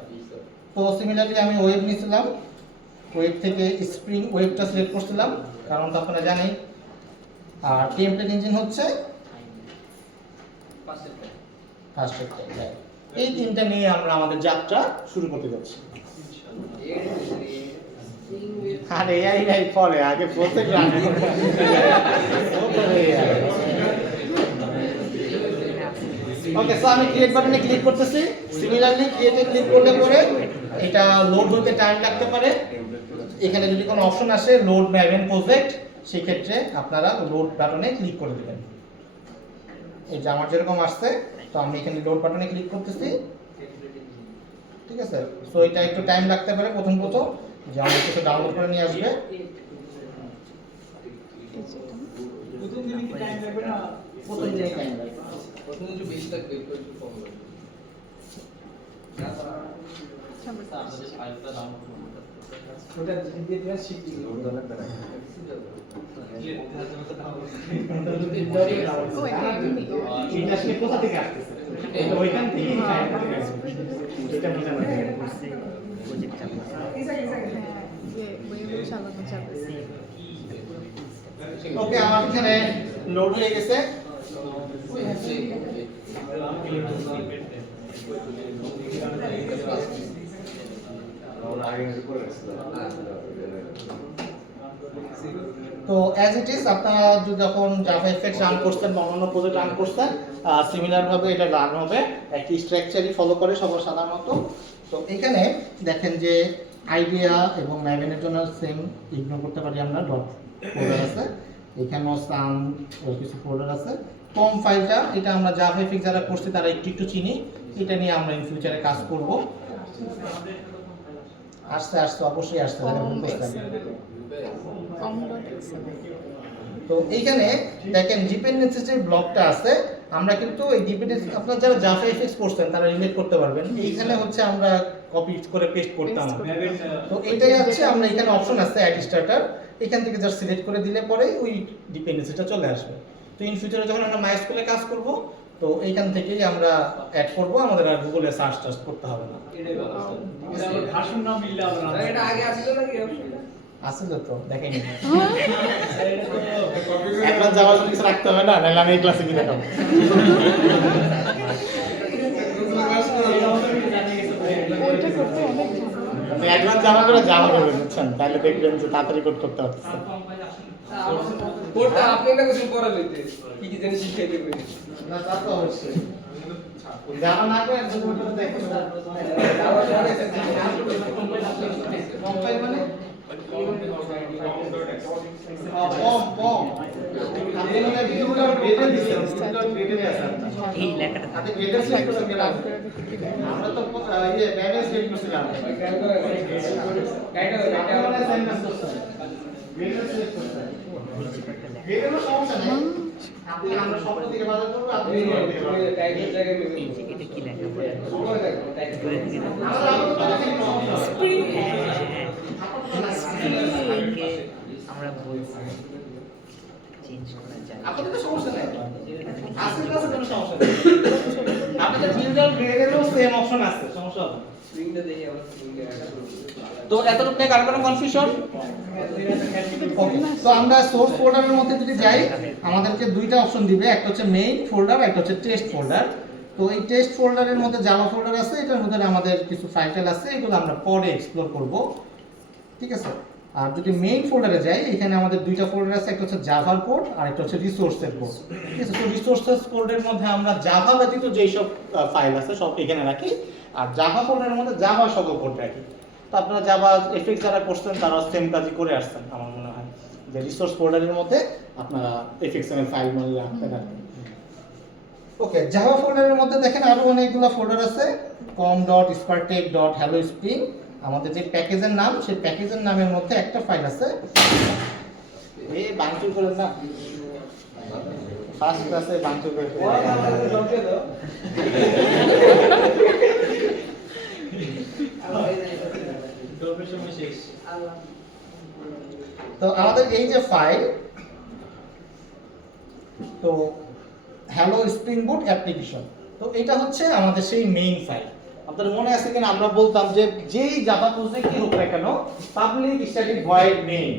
তো সিমিলারলি আমি ওয়েব নিছিলাম, ওয়েব থেকে স্প্রিং ওয়েবটা সিলেক্ট করছিলাম, কারণ তো আপনারা জানেন। আর টেমপ্লেট ইঞ্জিন হচ্ছে ফার্স্ট। এই তিনটা নিয়ে আমরা আমাদের যাত্রা শুরু করতে যাচ্ছি। আর এআই নাই পরে, আগে প্রত্যেক রানে ওকে। সো আমি ক্রিয়েট বাটনে ক্লিক করতেছি। সিমিলারলি ক্রিয়েটে ক্লিক করলে পরে এটা লোড হতে টাইম লাগতে পারে। এখানে যদি কোনো অপশন আসে লোড ম্যাভেন প্রজেক্ট, সেই ক্ষেত্রে আপনারা লোড বাটনে ক্লিক করে দিবেন। এই যে আমার যেরকম আসছে, তো আমি এখানে লোড বাটনে ক্লিক করতেছি, ঠিক আছে। সো এটা একটু টাইম লাগতে পারে প্রথম যে আমাদের কিছু ডাউনলোড করে নিয়ে আসবে। প্রথম দিনে কি টাইম লাগবে না? প্রথম দিনে টাইম লাগবে, প্রথম দিন বেশি লাগবে, একটু কম লাগবে। আমাদের ফাইলটা ডাউনলোড করতে ওটা দিয়ে দিলে শিট দিবে। এটা আসলে কোথা থেকে আসতেছে? ওইখান থেকেই ফাইলটা আসবে, এটা বোঝানো যায়। ওকে, আমার এখানে লোড হয়ে গেছে। তো অ্যাজ ইট ইজ আপনারা যখন জাভা এফএক্স রান করছেন বা অন্যান্য প্রজেক্ট রান করছেন সিমিলার ভাবে এটা রান হবে, একটি স্ট্রাকচারই ফলো করে সবার সাধারণত। তো এখানে দেখেন যে আইডিয়া এবং ম্যাভেনের জন্য সেম ইগনোর করতে পারি আমরা, ডট ফোল্ডার আছে, এখানেও সাম কিছু ফোল্ডার আছে। কম ফাইলটা এটা আমরা জাভা এফএক্স যারা করছি তারা একটু একটু চিনি, এটা নিয়ে আমরা ইন ফিউচারে কাজ করব। আসতে আসতে অবশ্যই আসতে তো এইখানে দেখেন ডিপেন্ডেন্সি যে ব্লকটা আছে, আমরা কিন্তু এই ডিপেন্ডেন্সি আপনারা যারা জাভা এফএক্স করছেন তারা রিলেট করতে পারবেন। এইখানে হচ্ছে আমরা কপি করে পেস্ট করতাম, তো এইটাই হচ্ছে আমরা এখানে অপশন আছে অ্যাড স্টার্টার, এখান থেকে জাস্ট সিলেক্ট করে দিলে পরে ওই ডিপেন্ডেন্সিটা চলে আসবে। তো ইন ফিউচারে যখন আমরা মাইস্কুলে কাজ করব তো এইখান থেকেই আমরা অ্যাড করব, আমাদের আর গুগলে সার্চ টার্চ করতে হবে না। ভাষণ না মিললে আবার এটা আগে আসছিল নাকি অপশনটা? আসলে তো দেখেন অ্যাডভান্স যাওয়ার জন্য কিছু রাখতে হবে না, নাহলে আমি এই ক্লাসে কি দেখাবো। আপনি অ্যাডভান্স জামা করে জামা করবেন বুঝছেন, তাহলে দেখবেন যে তাড়াতাড়ি কোড করতে পারতেছে। কোডটা আপনি না কিছু করা লইতে কি কি জানি শিখিয়ে দেবেন। না তা তো অবশ্যই জামা না করে একদম কোডটা দেখতে কম্পাইল মানে আপনি মানে ভিডিওটা গ্রেডে দিছেন, ভিডিওটা গ্রেডে আছে এই লেখাটা আপনি গ্রেডে সিলেক্ট করে দিলাম, আমরা তো এই ম্যানেজ সিলেক্ট করছিলাম গ্রেডে সেন্টেন্স করছেন, গ্রেডে সিলেক্ট করছেন, গ্রেডেরও সমস্যা নেই, আপনি আমরা শব্দ থেকে বাজার করব, আপনি টাইটেল জায়গায় নেবেন এটা কি লেখা বলে সময় দেখো টাইটেল আমরা বলছি চেঞ্জ করা যায়। আপনাদের তো সমস্যা নেই, আসলে ক্লাসে কোনো সমস্যা নেই, আপনাদের ফিল্টার গ্রেডেরও সেম অপশন আছে, সমস্যা হবে। স্ক্রিনটা দেখি আমার স্ক্রিনটা তো এতটুকু নিয়ে কার কোনো কনফিউশন? তো আমরা সোর্স ফোল্ডারের মধ্যে যদি যাই আমাদেরকে দুইটা অপশন দিবে, একটা হচ্ছে মেইন ফোল্ডার, একটা হচ্ছে টেস্ট ফোল্ডার। তো এই টেস্ট ফোল্ডারের মধ্যে জাভা ফোল্ডার আছে, এটার মধ্যে আমাদের কিছু ফাইল টাইল আছে, এগুলো আমরা পরে এক্সপ্লোর করব, ঠিক আছে। আর যদি মেইন ফোল্ডারে যাই এখানে আমাদের দুইটা ফোল্ডার আছে, একটা হচ্ছে জাভার কোড আর একটা হচ্ছে রিসোর্সের কোড, ঠিক আছে। তো রিসোর্সেস কোডের মধ্যে আমরা জাভা ব্যতীত যেই সব ফাইল আছে সব এখানে রাখি, আর জাভা ফোল্ডারের মধ্যে জাভা সকল কোড রাখি। তো আপনারা জাভা এফএক্স যারা করছেন তারা সেম কাজই করে আসছেন আমার মনে হয়, যে রিসোর্স ফোল্ডারের মধ্যে আপনারা এফএক্সএমএল ফাইল মানে রাখতে পারবেন। ওকে, জাভা ফোল্ডারের মধ্যে দেখেন আরো অনেকগুলো ফোল্ডার আছে, com.spartech.hellospring, আমাদের যে প্যাকেজের নাম সেই প্যাকেজের নামের মধ্যে একটা ফাইল আছে, এই বাংচুর করেন না, ফার্স্ট ক্লাসে বাংচুর করে তো আমাদের এই যে ফাইল, তো হ্যালো স্প্রিং বুট অ্যাপ্লিকেশন, তো এটা হচ্ছে আমাদের সেই মেইন ফাইল। আপনাদের মনে আছে কিনা আমরা বলতাম যে যেই জাভা প্রজেক্টই হোক না কেন পাবলিক স্ট্যাটিক ভয়েড মেইন,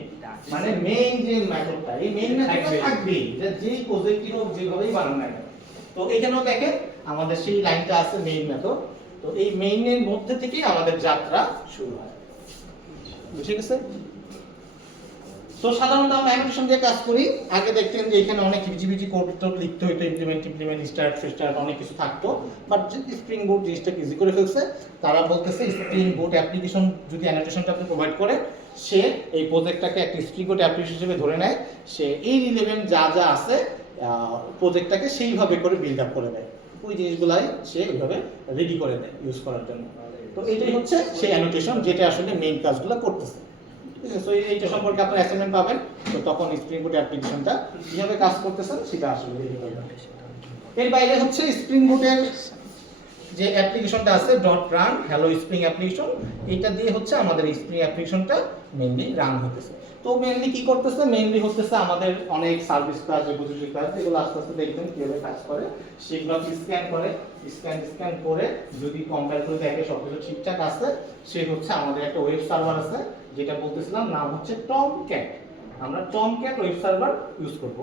মানে মেইন যে মেথডটা এই মেইন মেথডটা থাকবেই, এটা যেই প্রজেক্টই হোক যেভাবেই বানান না কেন। তো এখানেও দেখেন আমাদের সেই লাইনটা আছে মেইন মেথড, তো এই মেইনের মধ্যে থেকেই আমাদের যাত্রা শুরু হয়, ঠিক আছে। তো সাধারণত আমরা অ্যানিমেশন দিয়ে কাজ করি, আগে দেখতেন যে এখানে অনেক হিজিবিজি কোড টোড লিখতে হতো, ইমপ্লিমেন্ট স্টার্ট ফিস্টার্ট অনেক কিছু থাকতো, বাট স্প্রিং বুট জিনিসটাকে ইজি করে ফেলছে। তারা বলতেছে স্প্রিং বুট অ্যাপ্লিকেশন যদি অ্যানোটেশনটা আপনি প্রোভাইড করে, সে এই প্রজেক্টটাকে একটা স্প্রিং বুট অ্যাপ্লিকেশন হিসেবে ধরে নেয়, সে এই রিলেভেন্ট যা যা আছে প্রজেক্টটাকে সেইভাবে করে বিল্ড আপ করে দেয়, ওই জিনিসগুলাই সে ওইভাবে রেডি করে দেয় ইউজ করার জন্য। তো এইটাই হচ্ছে সেই অ্যানোটেশন যেটা আসলে মেইন কাজগুলো করতেছে। সো এইটা সম্পর্কে আপনারা অ্যাসাইনমেন্ট পাবেন, তো তখন স্প্রিং বুট অ্যাপ্লিকেশনটা কিভাবে কাজ করতেছেন সেটা আসলে এর বাইরে হচ্ছে স্প্রিং বুটের যে অ্যাপ্লিকেশনটা আছে dot run hello spring application, এটা দিয়ে হচ্ছে আমাদের স্প্রিং অ্যাপ্লিকেশনটা মেইনলি রান হতেছে। তো মেইনলি কি করতেছে, মেইনলি হতেছে আমাদের অনেক সার্ভিস কাজ, রেপোজিটরি কাজ, যেগুলো আস্তে আস্তে দেখবেন কিভাবে কাজ করে, সেগুলো স্ক্যান করে, স্ক্যান করে যদি কম্পেয়ার করে দেখে সবকিছু ঠিকঠাক আছে, সে হচ্ছে আমাদের একটা ওয়েব সার্ভার আছে যেটা বলতেছিলাম নাম হচ্ছে টমক্যাট, আমরা টমক্যাট ওয়েব সার্ভার ইউজ করব।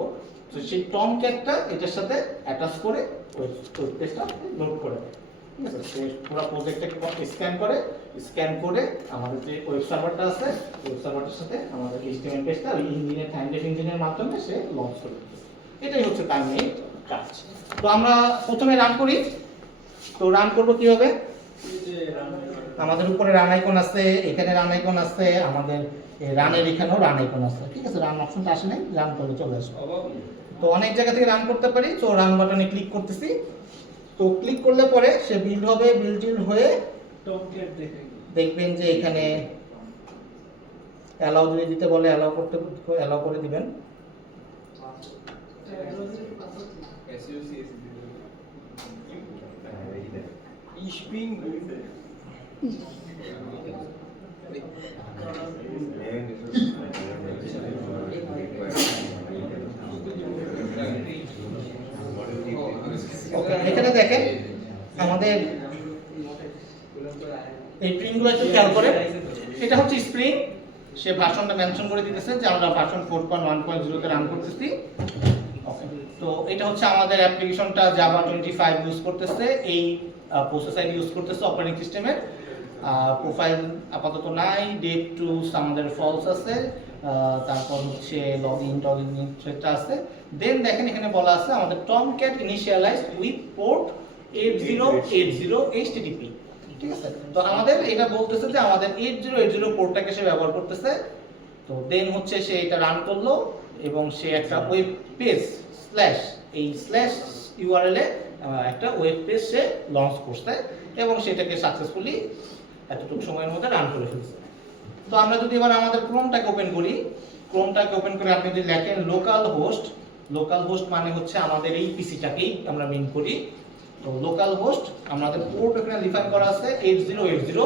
তো সেই টমক্যাটটা এটার সাথে অ্যাটাচ করে ওয়েব পেজটা লোড করে দেয়। ঠিক আছে, সে পুরো প্রজেক্টটাকে স্ক্যান করে আমাদের যে ওয়েব সার্ভারটা আছে ওয়েব সার্ভারটার সাথে আমাদের HTML পেজটা ওই ইঞ্জিনের টাইমলেস ইঞ্জিনের মাধ্যমে সে লঞ্চ করে দিচ্ছে। এটাই হচ্ছে তার মেইন কাজ। তো আমরা প্রথমে রান করি। তো রান করব কিভাবে? আমাদের উপরে রান আইকন আছে, এখানে রান আইকন আছে, আমাদের রানের এখানেও রান আইকন আছে। ঠিক আছে, রান অপশনটা আসে নাই, রান করলে চলে আসবে। তো অনেক জায়গা থেকে রান করতে পারি। তো রান বাটনে ক্লিক করতেছি। তো ক্লিক করলে পরে সে বিল্ড হবে, বিল্ড হয়ে দেখবেন যে এখানে অ্যালাউ যদি দিতে বলে অ্যালাউ করে দিবেন। ওকে, এখানে দেখেন আমাদের এই প্রিন্টগুলো একটু খেয়াল করে। এটা হচ্ছে স্প্রিং, সে ভার্সনটা মেনশন করে দিতেছে যে আমরা ভার্সন 4.1.0 তে রান করতেছি। ওকে, তো এটা হচ্ছে আমাদের অ্যাপ্লিকেশনটা জাভা 25 ইউজ করতেছে, এই প্রসেস আইডি ইউজ করতেছে অপারেটিং সিস্টেমের। প্রোফাইল আপাতত নাই, ডেট টু আমাদের ফলস আছে, তারপর হচ্ছে লগইন থ্রেডটা আছে। দেন দেখেন এখানে বলা আছে আমাদের Tomcat initialised with port 8080 HTTP। ঠিক আছে, তো আমাদের এটা বলতেছে যে আমাদের 8080 পোর্টটাকে সে ব্যবহার করতেছে। তো দেন হচ্ছে সে এটা রান করলো এবং সে একটা ওয়েব পেজ এই স্ল্যাশ ইউআরএল এ একটা ওয়েব পেজ সে লঞ্চ করছে এবং সেটাকে সাকসেসফুলি এতটুকু সময়ের মধ্যে রান করে ফেলছে। তো আমরা যদি এবার আমাদের ক্রোমটাকে ওপেন করি, ক্রোমটাকে ওপেন করে আপনি যদি লেখেন লোকাল হোস্ট মানে হচ্ছে আমাদের এই পিসিটাকেই আমরা মিন করি। তো লোকাল হোস্ট আমাদের পোর্ট এখানে ডিফাইন করা আছে 8080।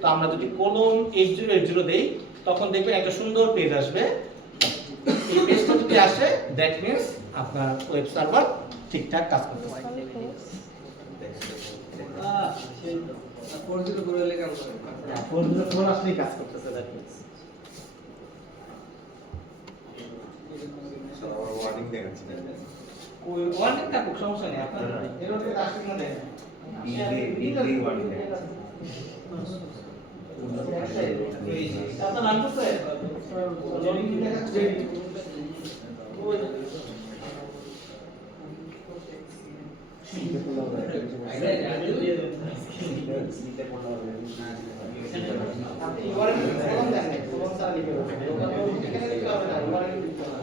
তো আমরা যদি কোলন 8080 দেই তখন দেখবেন একটা সুন্দর পেজ আসবে। এই পেজটা যদি আসে দ্যাট মিন্স আপনার ওয়েব সার্ভার ঠিকঠাক কাজ করতেছে। 404 হলে কেমন করে? 404 আসলেই কাজ করতেছে দ্যাট মিন্স। ওয়ার্নিং দেখাচ্ছি না। কোই ওয়ার্নিং থাকুক, সমস্যা নেই, আপনার এরর থেকে আসলে না দেন। বিলি ওয়ার্নিং দেখাচ্ছি। আপনার নাম করছে লগইন কি দেখাচ্ছে? ওই আপনি ইউআরএল কলম দেন, কলম ছাড়া লিখে দেবেন। এখানে লিখতে হবে না, ইউআরএল লিখতে হবে।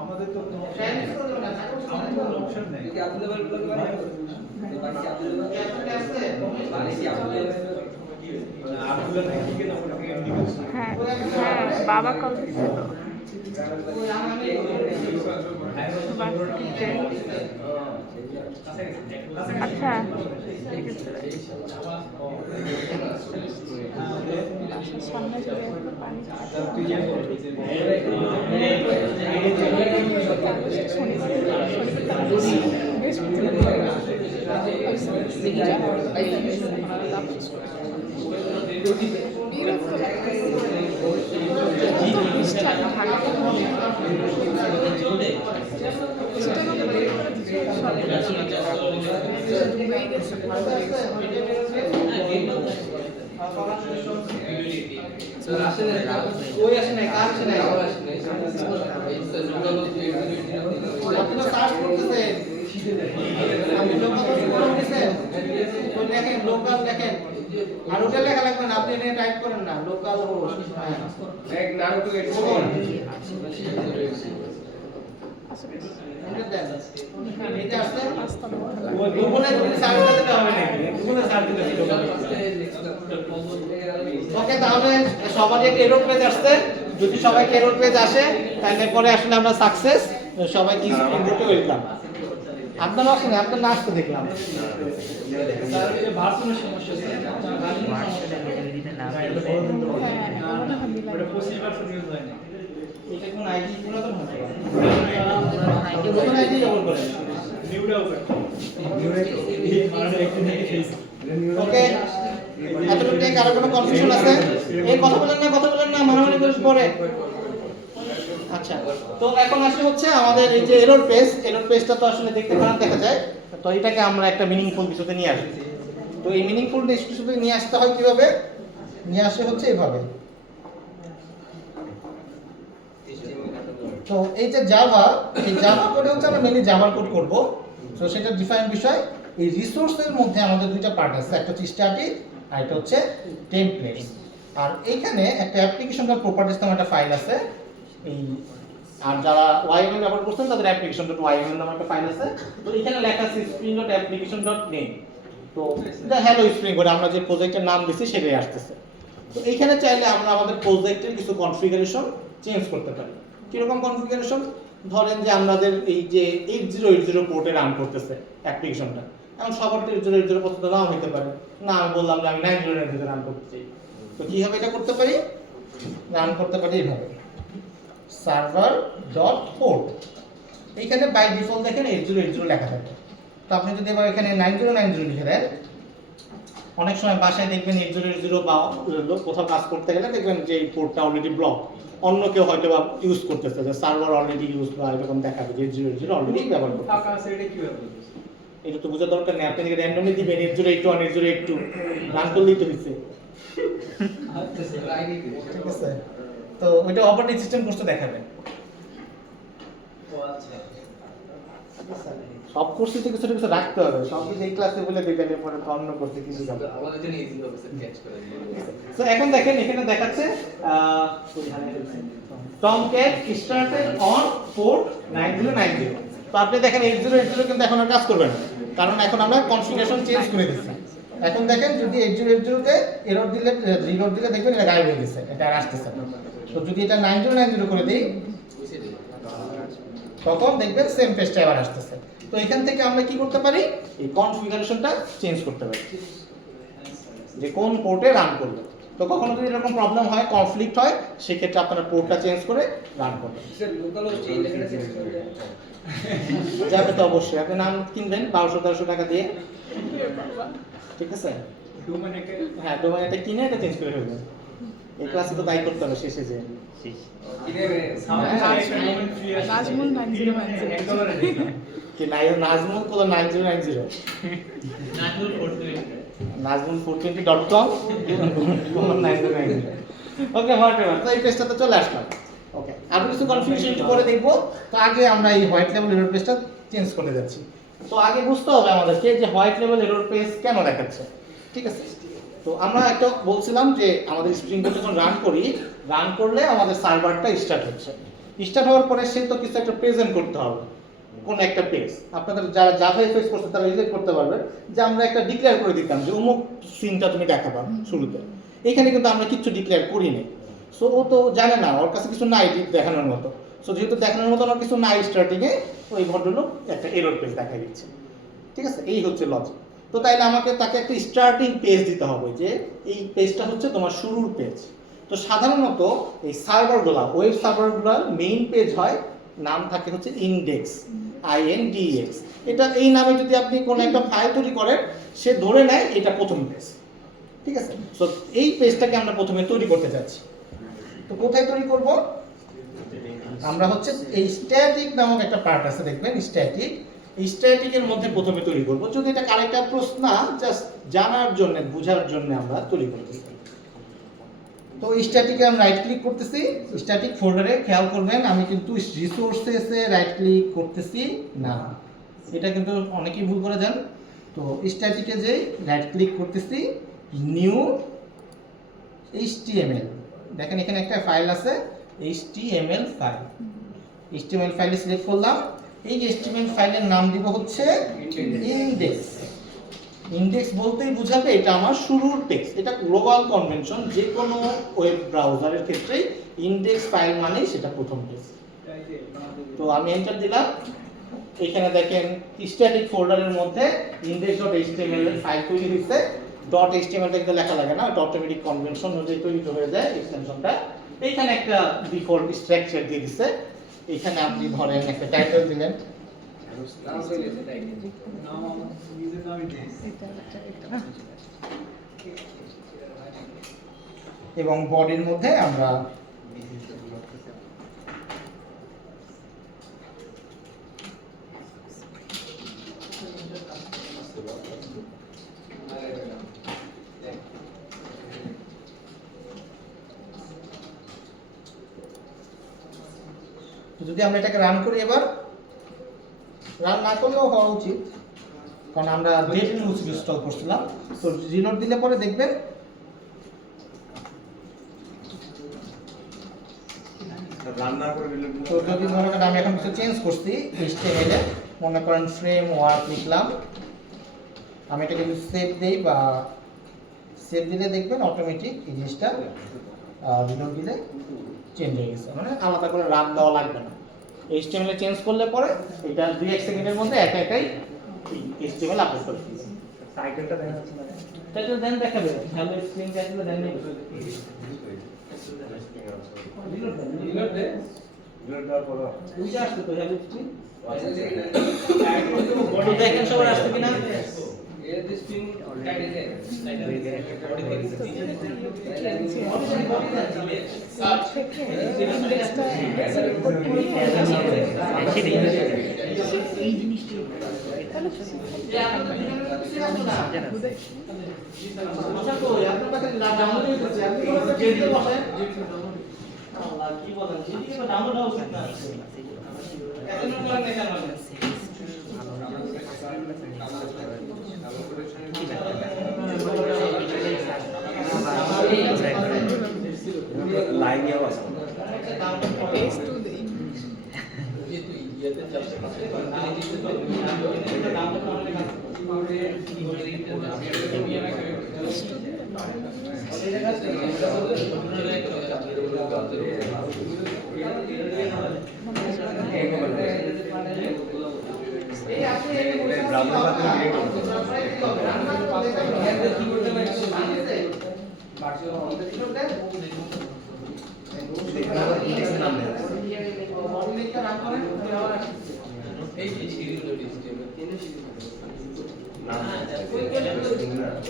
আমাদের তো অপশন নেই। হ্যাঁ হ্যাঁ বাবা কল দিচ্ছে তো আচ্ছা ঠিক আছে সামনে চলে পানি कोई ऐसे नहीं कार से नहीं अपना सार्च करते আপনি লোকাল লিখেছেন? ওই লেখেন লোকাল লেখেন। আর ওটা লেখা লাগবে না, আপনি এখানে টাইপ করেন না লোকাল হোস্ট। এক নারকো গেট এটা আসছে গুগলে যদি সার্চ দিতে হবে নাকি? গুগলে সার্চ দিতে লোকাল। ওকে, তাহলে সবারই একটা এরর পেজ আসছে। যদি সবাইকে এরর পেজ আসে তাহলে পরে আসলে আমরা সাকসেস, সবাইকে স্ক্রিন দিতে ওয়েলকাম। আপনারা আসেন, আপনার না আসতে দেখলাম। ভার্সনের সমস্যা আছে হোয়াটসঅ্যাপে যদি না ওটা 25 ভার্সন ইউজ হয় না এটা কোন আইডি পুরাতন হতে পারে। নতুন আইডি ব্যবহার করেন। নিউটাও করে ওকে, এতটুকু নিয়ে কারো কোনো কনফিউশন আছে? এই কথা বলেন না, মারামারি করে পরে। আচ্ছা, তো এখন আসলে হচ্ছে আমাদের এই যে এরর পেজটা তো আসলে দেখতে খারাপ দেখা যায়। তো এটাকে আমরা একটা মিনিংফুল কিছুতে নিয়ে আসি। তো এই মিনিংফুল কিছুতে নিয়ে আসতে হয় কিভাবে? নিয়ে আসে হচ্ছে এইভাবে। তো এই যে জাভা, এই জাভা কোডে হচ্ছে আমরা মেইনলি জাভার কোড করব। তো সেটা ডিফাইন বিষয়। এই রিসোর্সের মধ্যে আমাদের দুইটা পার্ট আছে, একটা হচ্ছে স্ট্যাটিক আর একটা হচ্ছে টেমপ্লেটস। আর এইখানে একটা অ্যাপ্লিকেশন.প্রপার্টিজ প্রপার্টিজ নামে একটা ফাইল আছে। এই আর যারা YAML ব্যবহার করছেন তাদের application.yml নামে একটা ফাইল আছে। তো এখানে লেখা আছে spring.application.name। তো এটা হ্যালো স্প্রিং কোড, আমরা যে প্রজেক্টের নাম দিছি সেটাই আসতেছে। তো এইখানে চাইলে আমরা আমাদের প্রজেক্টের কিছু কনফিগারেশন চেঞ্জ করতে পারি। কিরকম কনফিগারেশন? ধরেন যে আমাদের এই যে 8080 পোর্টে রান করতেছে অ্যাপ্লিকেশনটা, এখন সবার তো 8080 পছন্দ নাও হতে পারে না, আমি বললাম যে আমি 9090 রান করতে চাই। তো কিভাবে এটা করতে পারি? রান করতে পারি এইভাবে, server.port। এইখানে বাই ডিফল্ট দেখেন 8080 লেখা থাকে। তো আপনি যদি এবার এখানে 9090 লিখে দেন, অনেক সময় বাসায় দেখবেন 8080 বা কোথাও কাজ করতে গেলে দেখবেন যে এই পোর্টটা অলরেডি ব্লক, অন্য কেউ হয়তো বা ইউজ করতেছে, যে সার্ভার অলরেডি ইউজ বা এরকম দেখাবে যে 8080 অলরেডি ব্যবহার করতে। টাকা আছে এটা কি ব্যাপার? এটা তো বোঝা দরকার নেই, আপনি র্যান্ডমলি দিবেন 8081 8082 রান করলেই তো হইছে, ঠিক আছে? তো ওইটা অপারেটিং সিস্টেম কোর্সে দেখাবে। সব কোর্সে তো কিছু কিছু রাখতে হবে, সব কিছু এই ক্লাসে বলে দিলে পরে তো অন্য কোর্সে কিছু যাবে। আমাদের জন্য ইজি হবে স্যার ক্যাচ করে সো এখন দেখেন এখানে দেখাচ্ছে টমক্যাট স্টার্টেড অন পোর্ট 9090। তো আপনি দেখেন 8080 কিন্তু এখন আর কাজ করবে না, কারণ এখন আমরা কনফিগারেশন চেঞ্জ করে দিচ্ছি। এখন দেখেন যদি 8080 তে এরর দিলে রিলোড দিলে দেখবেন এটা গায়েব হয়ে গেছে, এটা আর আসতেছে না। তো যদি এটা 9090 করে দেই তখন দেখবেন সেম পেজটা আবার আসতেছে। তো এখান থেকে আমরা কি করতে পারি? এই কনফিগারেশনটা চেঞ্জ করতে পারি যে কোন পোর্টে রান করবে। তো কখনো যদি এরকম প্রবলেম হয়, কনফ্লিক্ট হয়, সেক্ষেত্রে আপনারা পোর্টটা চেঞ্জ করে রান করবেন। স্যার লোকাল হোস্ট এই লেখাটা চেঞ্জ করে দেন। যাবে তো অবশ্যই, আপনি নাম কিনবেন 1200-1300 টাকা দিয়ে, ঠিক আছে? ডোমেনকে হ্যাঁ, ডোমেন এটা কিনে এটা চেঞ্জ করে ফেলবেন। এই ক্লাসে তো তাই করতে হবে শেষে যে নাজমুল 9090 $1 দিলাম কি নাজমুল কোন 9090 নাজমুল420.com কোন 9090। ওকে, হোয়াটএভার। তো এই পেজটাতে চলে আসলাম। ওকে, আর কিছু কনফিউশন একটু পরে দেখব। তো আগে আমরা এই হোয়াইট লেভেল এরর পেজটা চেঞ্জ করে যাচ্ছি। তো আগে বুঝতে হবে আমাদেরকে যে হোয়াইট লেভেল এরর পেজ কেন দেখাচ্ছে, ঠিক আছে? তো আমরা একটা বলছিলাম যে আমাদের স্প্রিং বোট যখন রান করলে আমাদের সার্ভারটা স্টার্ট হচ্ছে। স্টার্ট হওয়ার পরে সে তো কিছু একটা প্রেজেন্ট করতে হবে, কোন একটা পেজ। আপনাদের যারা জাভা ইউজ করছে তারা রিলেট করতে পারবে যে আমরা একটা ডিক্লেয়ার করে দিতাম যে অমুক সিনটা তুমি দেখাবা শুরুতে। এখানে কিন্তু আমরা কিছু ডিক্লেয়ার করি না। সো ও তো জানে না, ওর কাছে কিছু নাই দেখানোর মতো। সো যেহেতু দেখানোর মতো কিছু নাই স্টার্টিংয়ে, ওই ভদ্রলোক একটা এরর পেজ দেখাই দিচ্ছে, ঠিক আছে? এই হচ্ছে লজিক। তো তাইলে আমাকে তাকে একটা স্টার্টিং পেজ দিতে হবে যে এই পেজটা হচ্ছে তোমার শুরুর পেজ। তো সাধারণত এই সার্ভারগুলো, ওয়েব সার্ভারগুলোর মেইন পেজ হয়, নাম থাকে হচ্ছে ইনডেক্স, INDEX। এটা এই নামে যদি আপনি কোনো একটা ফাইল তৈরি করেন, সে ধরে নেয় এটা প্রথম পেজ, ঠিক আছে? সো এই পেজটাকে আমরা প্রথমে তৈরি করতে যাচ্ছি। তো কোথায় তৈরি করব? আমরা হচ্ছে এই স্ট্যাটিক নামক একটা পার্ট আছে, দেখবেন স্ট্যাটিক। এই স্ট্যাটিকের মধ্যে প্রথমে তৈরি করব। যদি এটা কারেক্ট অ্যাপ্রোচ না, জাস্ট জানার জন্য, বোঝার জন্য আমরা তৈরি করতেছি। তো স্ট্যাটিকে আমি রাইট ক্লিক করতেছি, স্ট্যাটিক ফোল্ডারে। খেয়াল করবেন আমি কিন্তু রিসোর্সেসে রাইট ক্লিক করতেছি না, এটা কিন্তু অনেকেই ভুল করে যান। তো স্ট্যাটিকে যে রাইট ক্লিক করতেছি, নিউ HTML, দেখেন এখানে একটা ফাইল আছে HTML ফাইল। HTML ফাইলে সিলেক্ট করলাম। এই HTML ফাইলের নাম দিব হচ্ছে ইনডেক্স। ইনডেক্স বলতেই বোঝাবে এটা আমার শুরুর টেক্সট। এটা গ্লোবাল কনভেনশন, যে কোনো ওয়েব ব্রাউজারের ক্ষেত্রেই ইনডেক্স ফাইল মানেই সেটা প্রথম টেক্সট। তো আমি এন্টার দিলাম। এখানে দেখেন স্ট্যাটিক ফোল্ডারের মধ্যে index.html এর ফাইল তৈরি হয়েছে। .html টা লেখা লাগে না, অটোমেটিক কনভেনশন অনুযায়ী তৈরি হয়ে যায় এক্সটেনশনটা। এইখানে একটা ডিফল্ট স্ট্রাকচার দিয়ে দিছে। এখানে আপনি ধরেন একটা টাইটেল দিলেন, নাম কইলে সেটাই নাম আমার নিজের নামই দিই। এবং বডির মধ্যে আমরা যদি আমরা এটাকে রান করি, এবার রান না করলেও হওয়া উচিত, কারণ আমরা ডেট টুলস ইনস্টল করছিলাম। তো রিলোড দিলে পরে দেখবেন রান্না করে তো যদি মনে করেন আমি এখন কিছু চেঞ্জ করছি HTML এ, মনে করেন ফ্রেমওয়ার্ক লিখলাম, আমি এটাকে যদি সেভ দেই বা সেভ দিলে দেখবেন অটোমেটিক এই জিনিসটা রিলোড দিলে চেঞ্জ হয়ে গেছে, মানে আলাদা করে রান দেওয়া লাগবে না। HTML এ চেঞ্জ করলে পরে এটা 2-1 সেকেন্ডের মধ্যে একাই HTML আপলোড করে দিয়েছে। টাইটেলটা দেখা যাচ্ছে না। টাইটেল দেন দেখাবে, হ্যালো স্ক্রিন টাইটেল দেন নেই, রিলোড দেন, রিলোড দে রিলোড দেওয়ার পর বুঝে আসছে তো হ্যালো স্ক্রিন। বডি বডি দেখেন সবার আসছে কিনা? এর স্ক্রিন টাইটেল দে এই জিনিসটি আচ্ছা তো আপনার কাছে ডাউনলোড হয়ে গেছে, আপনি যেদিকে বসেন আল্লাহ কি বলেন, যেদিকে ডাউনলোড হওয়া উচিত না, এখন প্ল্যান দেখা মানে লাইনে আছে। Paste to the যে তুই ইয়েতে যাচ্ছে এই যে সিরিজ ডট HTML তিন সিরিজ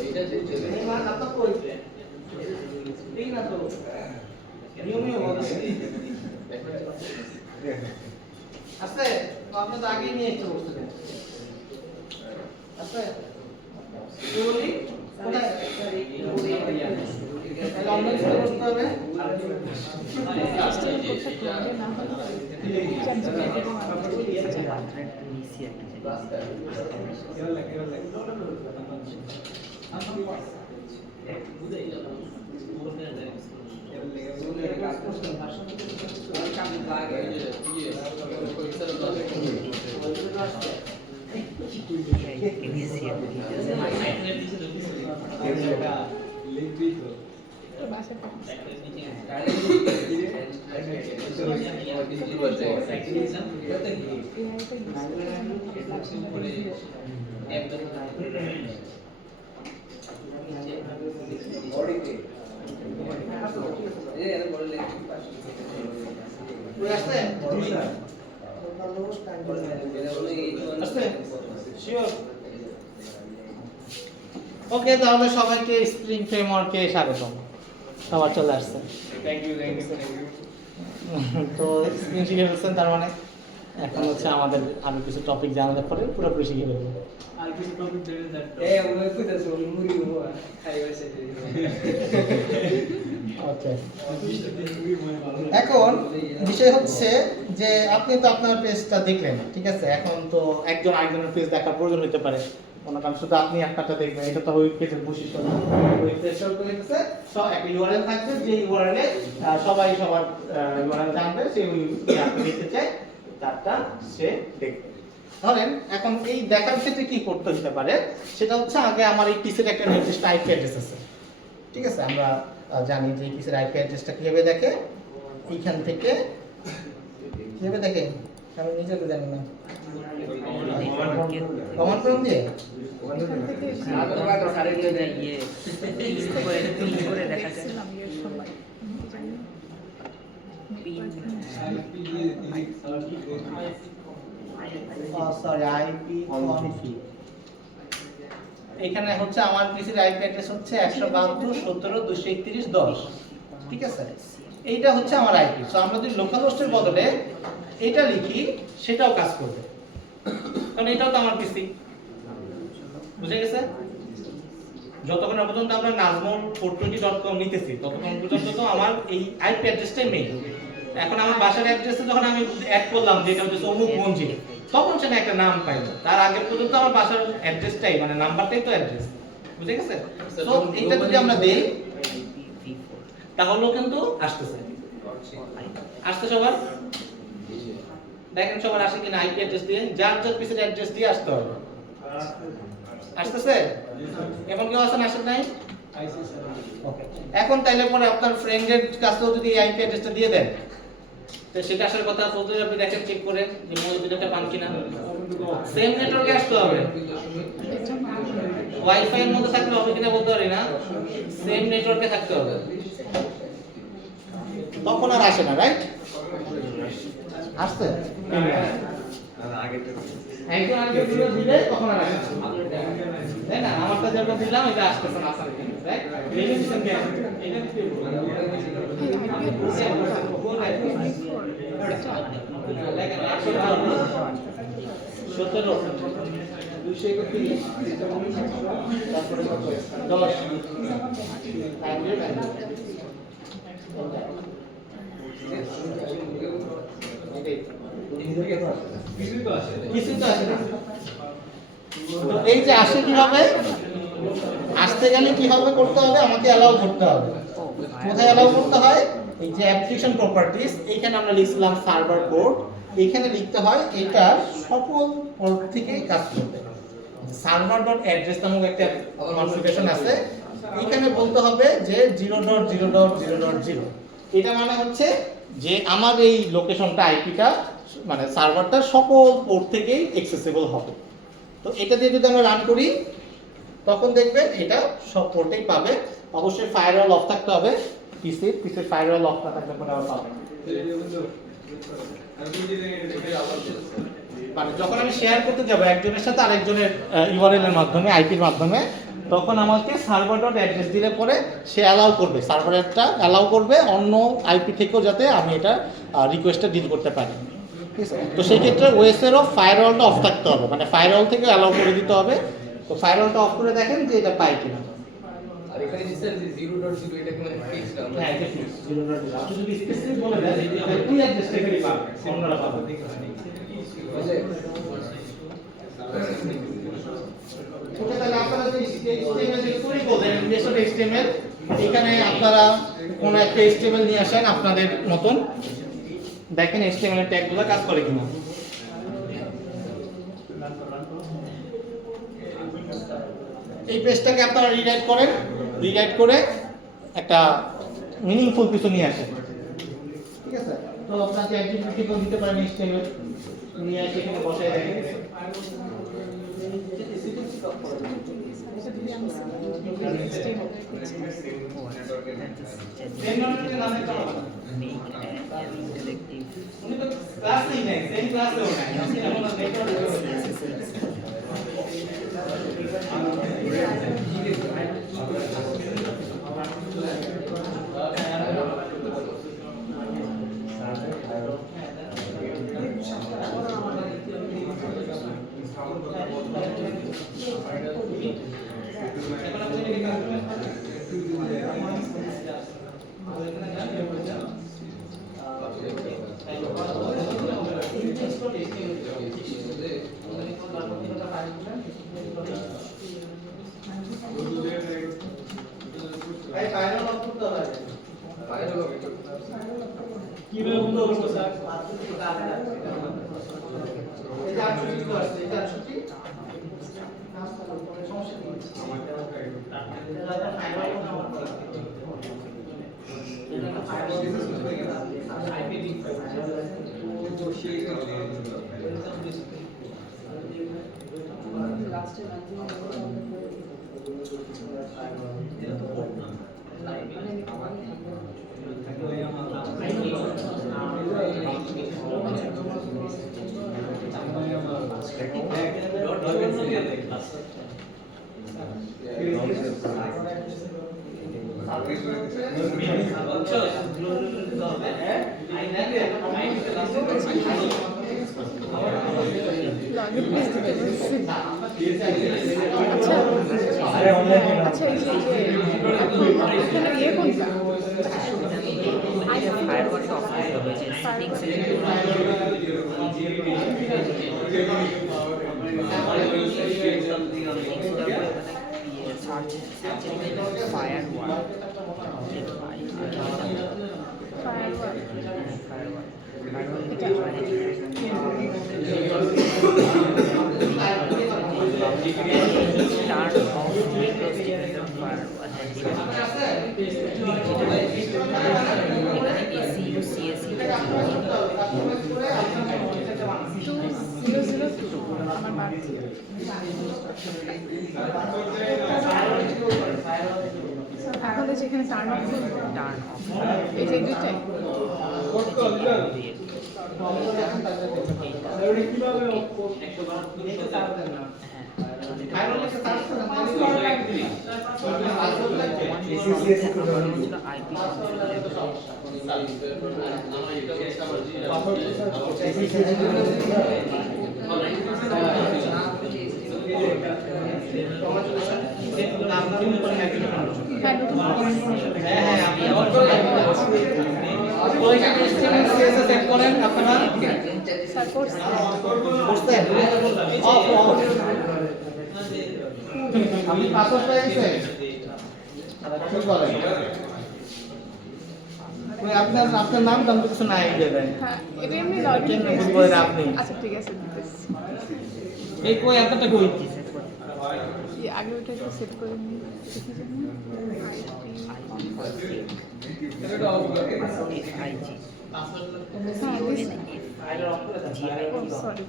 এটা যে চলে আস্তে তো আপনি তো আগেই নিয়ে এসে বসছিলেন। আস্তে কি বলি কোথায় তাহলে অনলাইন করে বসতে হবে। লিখবি তো বাসা ওকে, তাহলে সবাইকে স্প্রিং ফ্রেমওয়ার্কে স্বাগতম। সবার চলে আসছে, thank you thank you thank you তো স্প্রিং শিখে ফেলছেন, তার মানে এখন হচ্ছে আমাদের আরো কিছু টপিক জানালে পরে পুরোপুরি শিখে ফেলবো। আর কিছু টপিক ধরে আমরা কইতাছি মুড়ি খাইবা সেটা ওকে। ওকে, এখন বিষয় হচ্ছে যে আপনি তো আপনার পেজটা দেখলেন, ঠিক আছে? এখন তো একজন আরেকজনের পেজ দেখার প্রয়োজন হতে পারে, মনে করেন শুধু আপনি একটা দেখবেন, এটা তো ওই পেজের বৈশিষ্ট্য না। ওই পেজটা হচ্ছে সব একটা ইউআরএল থাকবে, যে ইউআরএলে সবাই সবার ইউআরএল জানবে, সে ওই আপনি দেখতে চায় তারটা সে দেখবে। ধরেন এখন এই দেখার ক্ষেত্রে কি করতে হতে পারে, সেটা হচ্ছে আগে আমার এই পিসের একটা নির্দিষ্ট আইপি অ্যাড্রেস আছে, ঠিক আছে? আমরা জানি যে এই পিসের আইপি অ্যাড্রেসটা কিভাবে দেখে, এইখান থেকে কিভাবে দেখে আমি নিজে তো জানি না, কমান্ড প্রম্পট দিয়ে ইয়ে ক্লিক করে দেখা যায়। সরি আইপি কনফিগ, এখানে হচ্ছে আমার পিসির আইপি অ্যাড্রেস হচ্ছে 172.17.231.10, ঠিক আছে? এইটা হচ্ছে আমার আইপি। সো আমরা যদি লোকাল হোস্টের বদলে এটা লিখি সেটাও কাজ করবে, কারণ এটাও তো আমার পিসি, বুঝে গেছে? যতক্ষণ পর্যন্ত আমরা nazmon420.com নিতেছি ততক্ষণ পর্যন্ত তো আমার এই আইপি অ্যাড্রেসটাই মেইন। এখন আমার বাসার অ্যাড্রেসে যখন আমি অ্যাড করলাম যে এটা হচ্ছে অমুক মঞ্জিল, তখন সেটা একটা নাম পাইলো, তার আগে পর্যন্ত আমার বাসার অ্যাড্রেসটাই মানে নাম্বারটাই তো অ্যাড্রেস, বুঝে গেছে? তো এটা যদি আমরা দেই তাহলেও কিন্তু আসতেছে, আসতে সবার দেখেন সবার আসে কিনা আইপি অ্যাড্রেস দিয়ে, যার যার পিসের অ্যাড্রেস দিয়ে আসতে হবে, আসতেছে? এমন কেউ আসেন আসেন নাই? ওকে, এখন তাইলে পরে আপনার ফ্রেন্ডের কাছেও যদি আইপি অ্যাড্রেসটা দিয়ে দেন, তো সেটা আসার কথা বলতে আপনি দেখেন চেক করে যে মৌলবীটা পান কিনা। সেম নেটওয়ার্কে আসতে হবে, ওয়াইফাই এর মধ্যে থাকলে হবে কিনা বলতে পারি না, সেম নেটওয়ার্কে থাকতে হবে, তখন আর আসে না, রাইট? আসছে একজন আগে দিলে তখন আর আসে না, তাই না? আমারটা যেটা দিলাম এটা আসতেছে না, আসলে রাইট? রেজিস্ট্রেশন কি আছে এটা দিতে বলবো, দেখেন 17 231 তারপরে 10 কিছু তো আসে না। তো এই যে আসে কিভাবে, আসতে গেলে কিভাবে করতে হবে, আমাকে অ্যালাউ করতে হবে। কোথায় অ্যালাউ করতে হয়? এই যে অ্যাপ্লিকেশন প্রপার্টিজ, এইখানে আমরা লিখলাম সার্ভার পোর্ট, এইখানে লিখতে হয় এটা সকল পোর্ট থেকে কাজ করবে। সার্ভার ডট অ্যাড্রেস নামক একটা কনফিগারেশন আছে, এইখানে বলতে হবে যে 0.0.0.0, এটা মানে হচ্ছে যে আমার এই লোকেশনটা আইপিটা মানে সার্ভারটা সকল পোর্ট থেকেই অ্যাক্সেসিবল হবে। তো এটা দিয়ে যদি আমরা রান করি তখন দেখবেন এটা সব পোর্টেই পাবে। অবশ্যই ফায়ারওয়াল অফ থাকতে হবে, পিসির ফায়ারওয়াল অফ না থাকলে পরে আবার পাবে না। মানে যখন আমি শেয়ার করতে যাব একজনের সাথে আরেকজনের ইউআরএল এর মাধ্যমে, আইপির মাধ্যমে, তখন আমাকে সার্ভার ডট অ্যাড্রেস দিলে পরে সে অ্যালাউ করবে, সার্ভারটা অ্যালাউ করবে অন্য আইপি থেকেও যাতে আমি এটা রিকোয়েস্টটা ডিল করতে পারি, ঠিক আছে? তো সেই ক্ষেত্রে ওএসেরও ফায়ারওয়ালটা অফ থাকতে হবে, মানে ফায়ারওয়াল থেকে অ্যালাউ করে দিতে হবে। তো ফায়ারওয়ালটা অফ করে দেখেন যে এটা পাই কিনা। আর এখানে যে স্যার 0.0 এটা কি মানে ফিক্সড আমরা হ্যাঁ এটা ফিক্স 0.0, আপনি যদি স্পেসিফিক বলে দেন তাহলে তুই অ্যাড্রেস থেকে পাবে, অন্যরা পাবে। ওকে, তাহলে আপনারা যে HTML যে কোরি বলেন ইনভেস্টর HTML, এখানে আপনারা কোন একটা HTML নিয়ে আসেন আপনাদের মতন, দেখেন HTML এর ট্যাগগুলো কাজ করে কিনা। এই পেজটাকে আপনারা রিরাইট করেন, রিরাইট করে একটা মিনিংফুল কিছু নিয়ে আসেন, ঠিক আছে? তো আপনাকে অ্যাক্টিভিটি করে দিতে পারেন HTML নিয়ে এসে এখানে বসায় দেখেন। উনি তো ক্লাসেই নেই, সেম ক্লাসেও নাই, এমন এখন আপনি ভাই ফাইনাল লক করতে হবে বাইরে লোক একটু কিভাবে বন্ধ করবো স্যার? এই যে 68 তো আছে এটা 68 সমস্যা নেই এটা ফাইনাল লাস্টে লগে প্লিজ দিতে বলছি আচ্ছা এই যে এখানে ইয়ে কোনটা ফায়ারওয়াল অফ করে দেবে যে settings search firewall firewall Start of Windows Defender Firewall এখানে ECU CSE 2002 আমার বার্থ এখন তো যেখানে টার্ন অফ টার্ন অফ এই যে দুইটাই কিভাবে হ্যাঁ নতুন সেট করেন আপনারা স্যার কোর্স করছেন অফ অফ আপনি পাসওয়ার্ড পেয়েছেন কি করেন ওই আপনার আপনার নাম দাম কিছু নাই দেবেন হ্যাঁ এটা এমনি লগইন কেমনে বুঝবেন আপনি আচ্ছা ঠিক আছে দিতেছি এই কই আপনারটা কই আগে ওটা একটু সেট করে নিই দেখি এটা অফ করে FIG হ্যাঁ সরি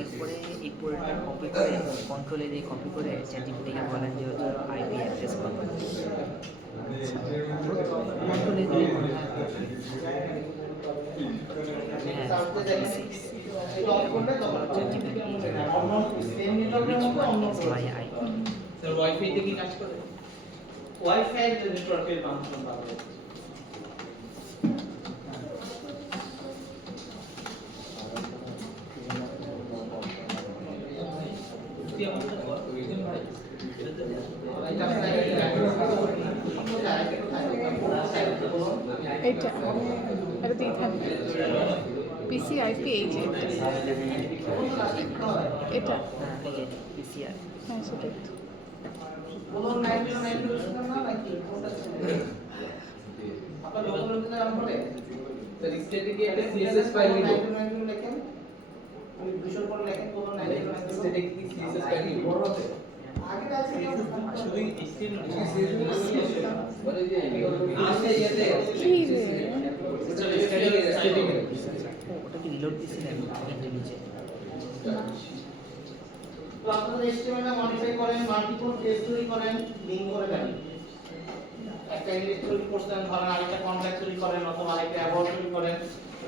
এরপরে এরপরেটা কপি করে কন্ট্রোলে দিয়ে কপি করে চ্যাটজিপিটিকে বলেন যে হচ্ছে আইপি অ্যাড্রেস কত কন্ট্রোলে দিয়ে মাই আইপি স্যার ওয়াইফাই তে কি কাজ করে ওয়াইফাই নেটওয়ার্কের ফাংশন পাবে এটা এটা তো এখানে পিসি আইপি এই যে এটা হ্যাঁ পিসিআর হ্যাঁ সেটাই তো বলো 99 না নাকি আপনার লোকাল নাম বলে স্যার স্টেটে কি একটা সিএসএস ফাইল নিব লেখেন আমি 200 পর লেখেন বলো 99 স্টেটে কি সিএসএস ফাইল নিব বড় হবে আগে আছে শুধু বলে যে আসে যেতে কি রে স্টেটে ওটা কি রিলোড দিছিলেন নিচে তো আপনারা এসটিএমএল মডিফাই করেন মাল্টিপল পেজ তৈরি করেন লিংক করে দেন একটা ইন্ডেক্স তৈরি করছেন ধরেন আরেকটা কন্ট্যাক্ট তৈরি করেন অথবা আরেকটা অ্যাবাউট তৈরি করেন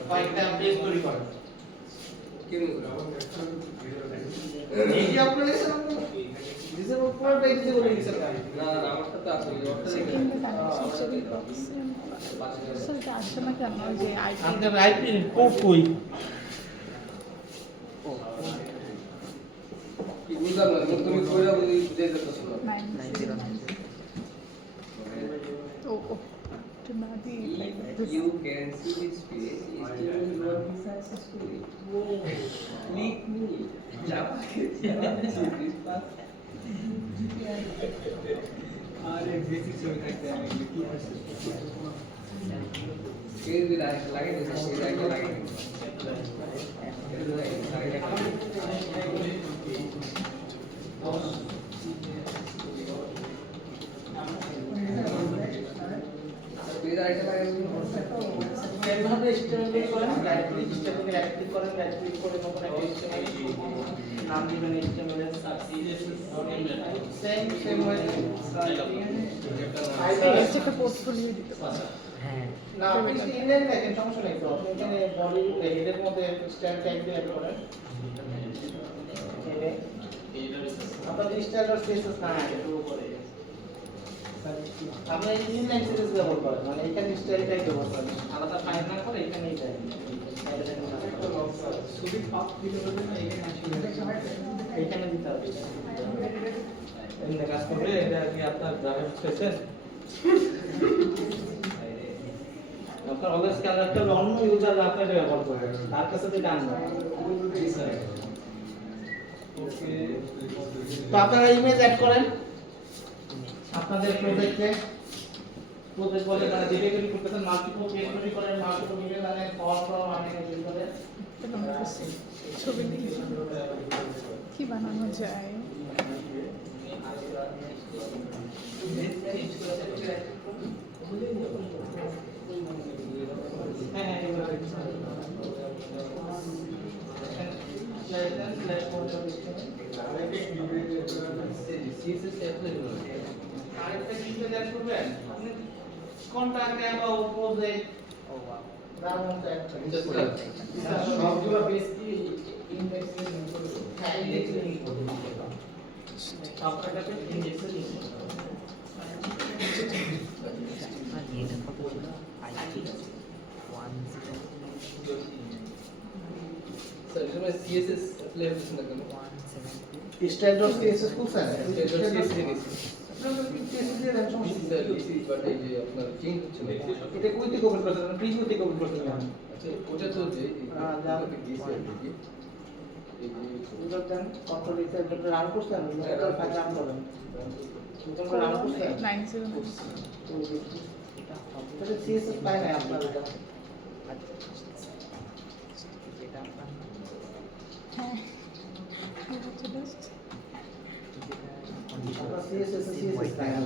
কয়েকটা পেজ তৈরি করেন কি এই যে আপনারা এসে ডিসেবল পুরোটাই ডিসেবল হয়ে গেছে না আমারটা তো আছে সেকেন্ডে দাঁড়িয়ে সেকেন্ড বক্স স্যার এটা আসছে না কেন ওই যে আইপি আমাদের আইপি কোড কই কি বুঝলাম না তুমি কইরা বলি দিতে যাচ্ছ না 9090 ও ও to not be like this. You can see this page is still working successfully. Click me. Java. This part. আরে বেসিক ছবি থাকতে আমি কি আছে এই যে লাগে না এই লাগে এইভাবে স্টেবল করেন, right click stable right click করেন, রাইট ক্লিক করে নতুন একটা স্টেবল নাম দিবেন স্টেবল সেম ওয়ে একটা পোর্টফোলিও দিতে পারে। হ্যাঁ না আপনি ইনলাইন দেখেন সমস্যা নেই তো আপনি এখানে বডি হেডের মধ্যে স্টাইল ট্যাগ দিয়ে অ্যাড করেন আপনাদের স্টাইল আর স্পেসেস না একটু উপরে আপনি ইনলাইন সিরিজ ব্যবহার করেন মানে এখানে স্টাইল ট্যাগ ব্যবহার করেন আলাদা ফাইল না করে এখানেই দেন ছবি পাপ দিতে হবে না এখানে দিতে হবে এমনি কাজ করলে এটা কি আপনার গ্রাফিক্স স্পেসের আপনার অলওয়েজ খেয়াল রাখতে হবে অন্য ইউজার আপনার ব্যবহার করবে তার কাছে তো ডান না তো আপনারা ইমেজ অ্যাড করেন আপনাদের প্রজেক্টে প্রজেক্ট বলে তারা যেটা তৈরি করতেছেন মাল্টিপল পেজ তৈরি করেন মাল্টিপল ইমেজ আনেন ফর্ম ফর্ম আনেন তৈরি করেন এবং ছবি দিয়ে কি বানানো যায় হ্যাঁ হ্যাঁ এগুলো আরেকটা কিছু দেন করবেন আপনি কন্টাক্ট অ্যাবাউট প্রজেক্ট তার মধ্যে একটা সবগুলো বেস কি ইনডেক্সে লিংক করে হ্যাঁ ইন্ডেক্সে লিংক করবেন সবটাকে ইন্ডেক্সে লিংক করবেন আর এটা কত ছিল আইপি 10 স্যার এটা সিএসএস অ্যাপ্লাই হচ্ছে না কেন 172 স্টাইল.css খুলছেন সিএসএস আপনারা কি CSS দিয়ে দেন সমস্যা স্যার দিস ইজ বাট এই যে আপনার চেঞ্জ হচ্ছে না এটা কইতে কপি করতেছেন প্রিভিউতে কপি করতেছেন আচ্ছা ওটা তো যে ইউজার দেন কন্ট্রোল এক্স এটা রান করছেন এটা ফাইল রান করেন নতুন করে রান করছেন 97 তাহলে CSS পায় না আপনার এটা যেটা আপনার হ্যাঁ এটা হচ্ছে বেস্ট আপনার CSS পায় না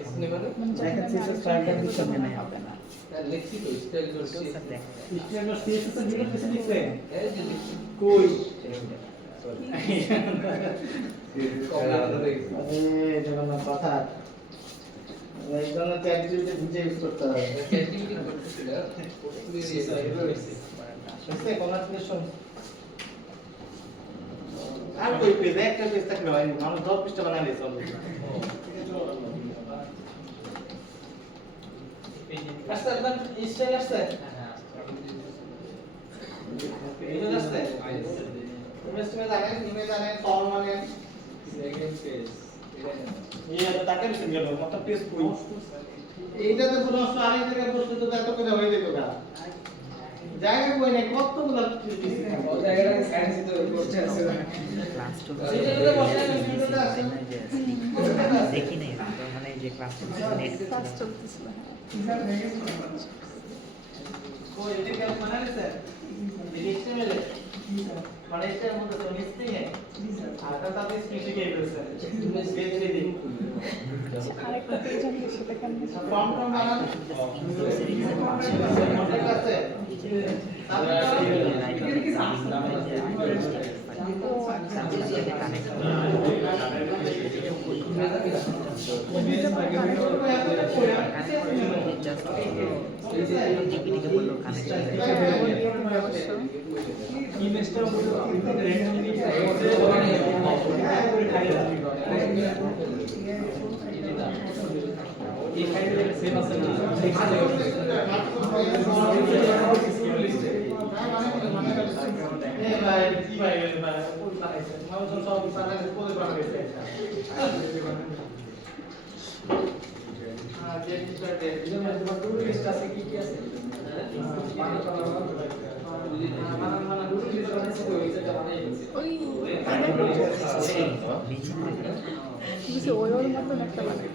এস নেভারে দেখেন CSS ফাইলটা দিচ্ছেন না হবে না স্যার লিখছি তো স্টাইল ডট স্যার দেখেন স্টাইল.css এর ভিতরে কিছু লিখছেন এই যে লিখছি কই কমপ্লিট আরে জগন্নাথ কথা এই জন্য চ্যাটজিপিটি বুঝে ইউজ করতে হবে ক্যাটিভিটি করতেছি না বুঝতে কনগ্রাচুলেশন আর কই পেজ একটা পেজ থাকলে হয় না মানুষ 10 পৃষ্ঠা বানাই দিয়েছে অলরেডি আচ্ছা আপনার স্টাইল আসছে ইমেজ আসছে ইমেজ আনেন ফর্ম আনেন সেকেন্ড পেজ এটা তাকে মিশন গেল মত পেজ কই এইটাতে কোনো নষ্ট আরেক জায়গায় বসলে তো এত করে হয়ে যেত না জায়গা কই নাই কতগুলো ও জায়গাটা সায়েন্স তো করতে আছে ক্লাস টু সেইটাতে বসে ভিডিওটা আছে দেখি নাই তো মানে যে ক্লাস টু নেট ক্লাস চলতেছিল কই এটা কেন বানাইছে HTML মানে এটার মধ্যে তো লিস্টিং এ আটা তাতে স্পেসিফিক হয়েছে ইমেজ পেজ রেডি আরেকটা পেজ আছে সেটা কেন ফর্ম বানান কন্টাক্ট আছে জিপিটিকে বললো কানেক্ট ইমেজটা হলো র্যান্ডমলি এই ফাইলে সেভ আছে না ভাই কি ভাই কোন বানাইছে মানুষ সব বানাইছে কোলে বানাইছে যে কিটা দে এর মধ্যে টু লিস্ট আছে কি কি আছে ওই বুঝছি ওই ওর মতন একটা লাগে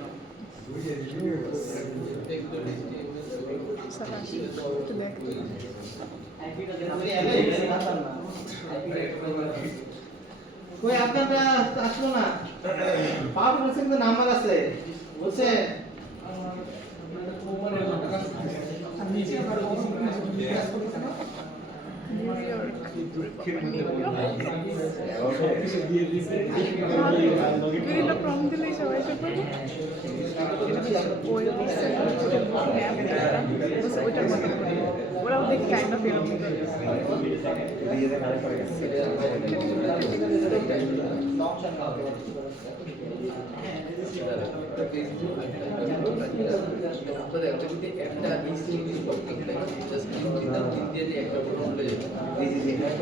সাবাস একটু দেখতে কই আপনারা আসলো না পাওয়ার বলছেন তো নাম্বার আছে বলছে নিউ ইয়র্ক বিভিন্ন ফর্ম দিলেই সবাই করবে ওই ওইটার মতো ওরাও দেখি কাইন্ড অফ এরকম নিজেদের কানেক্ট করে গেছে আপনাদের একটা যদি একটা ইনস্টিটিউট করতে হয় জাস্ট দিতাম দিয়ে দিয়ে একটা ফটো হয়ে যাবে এই যে যেটা তো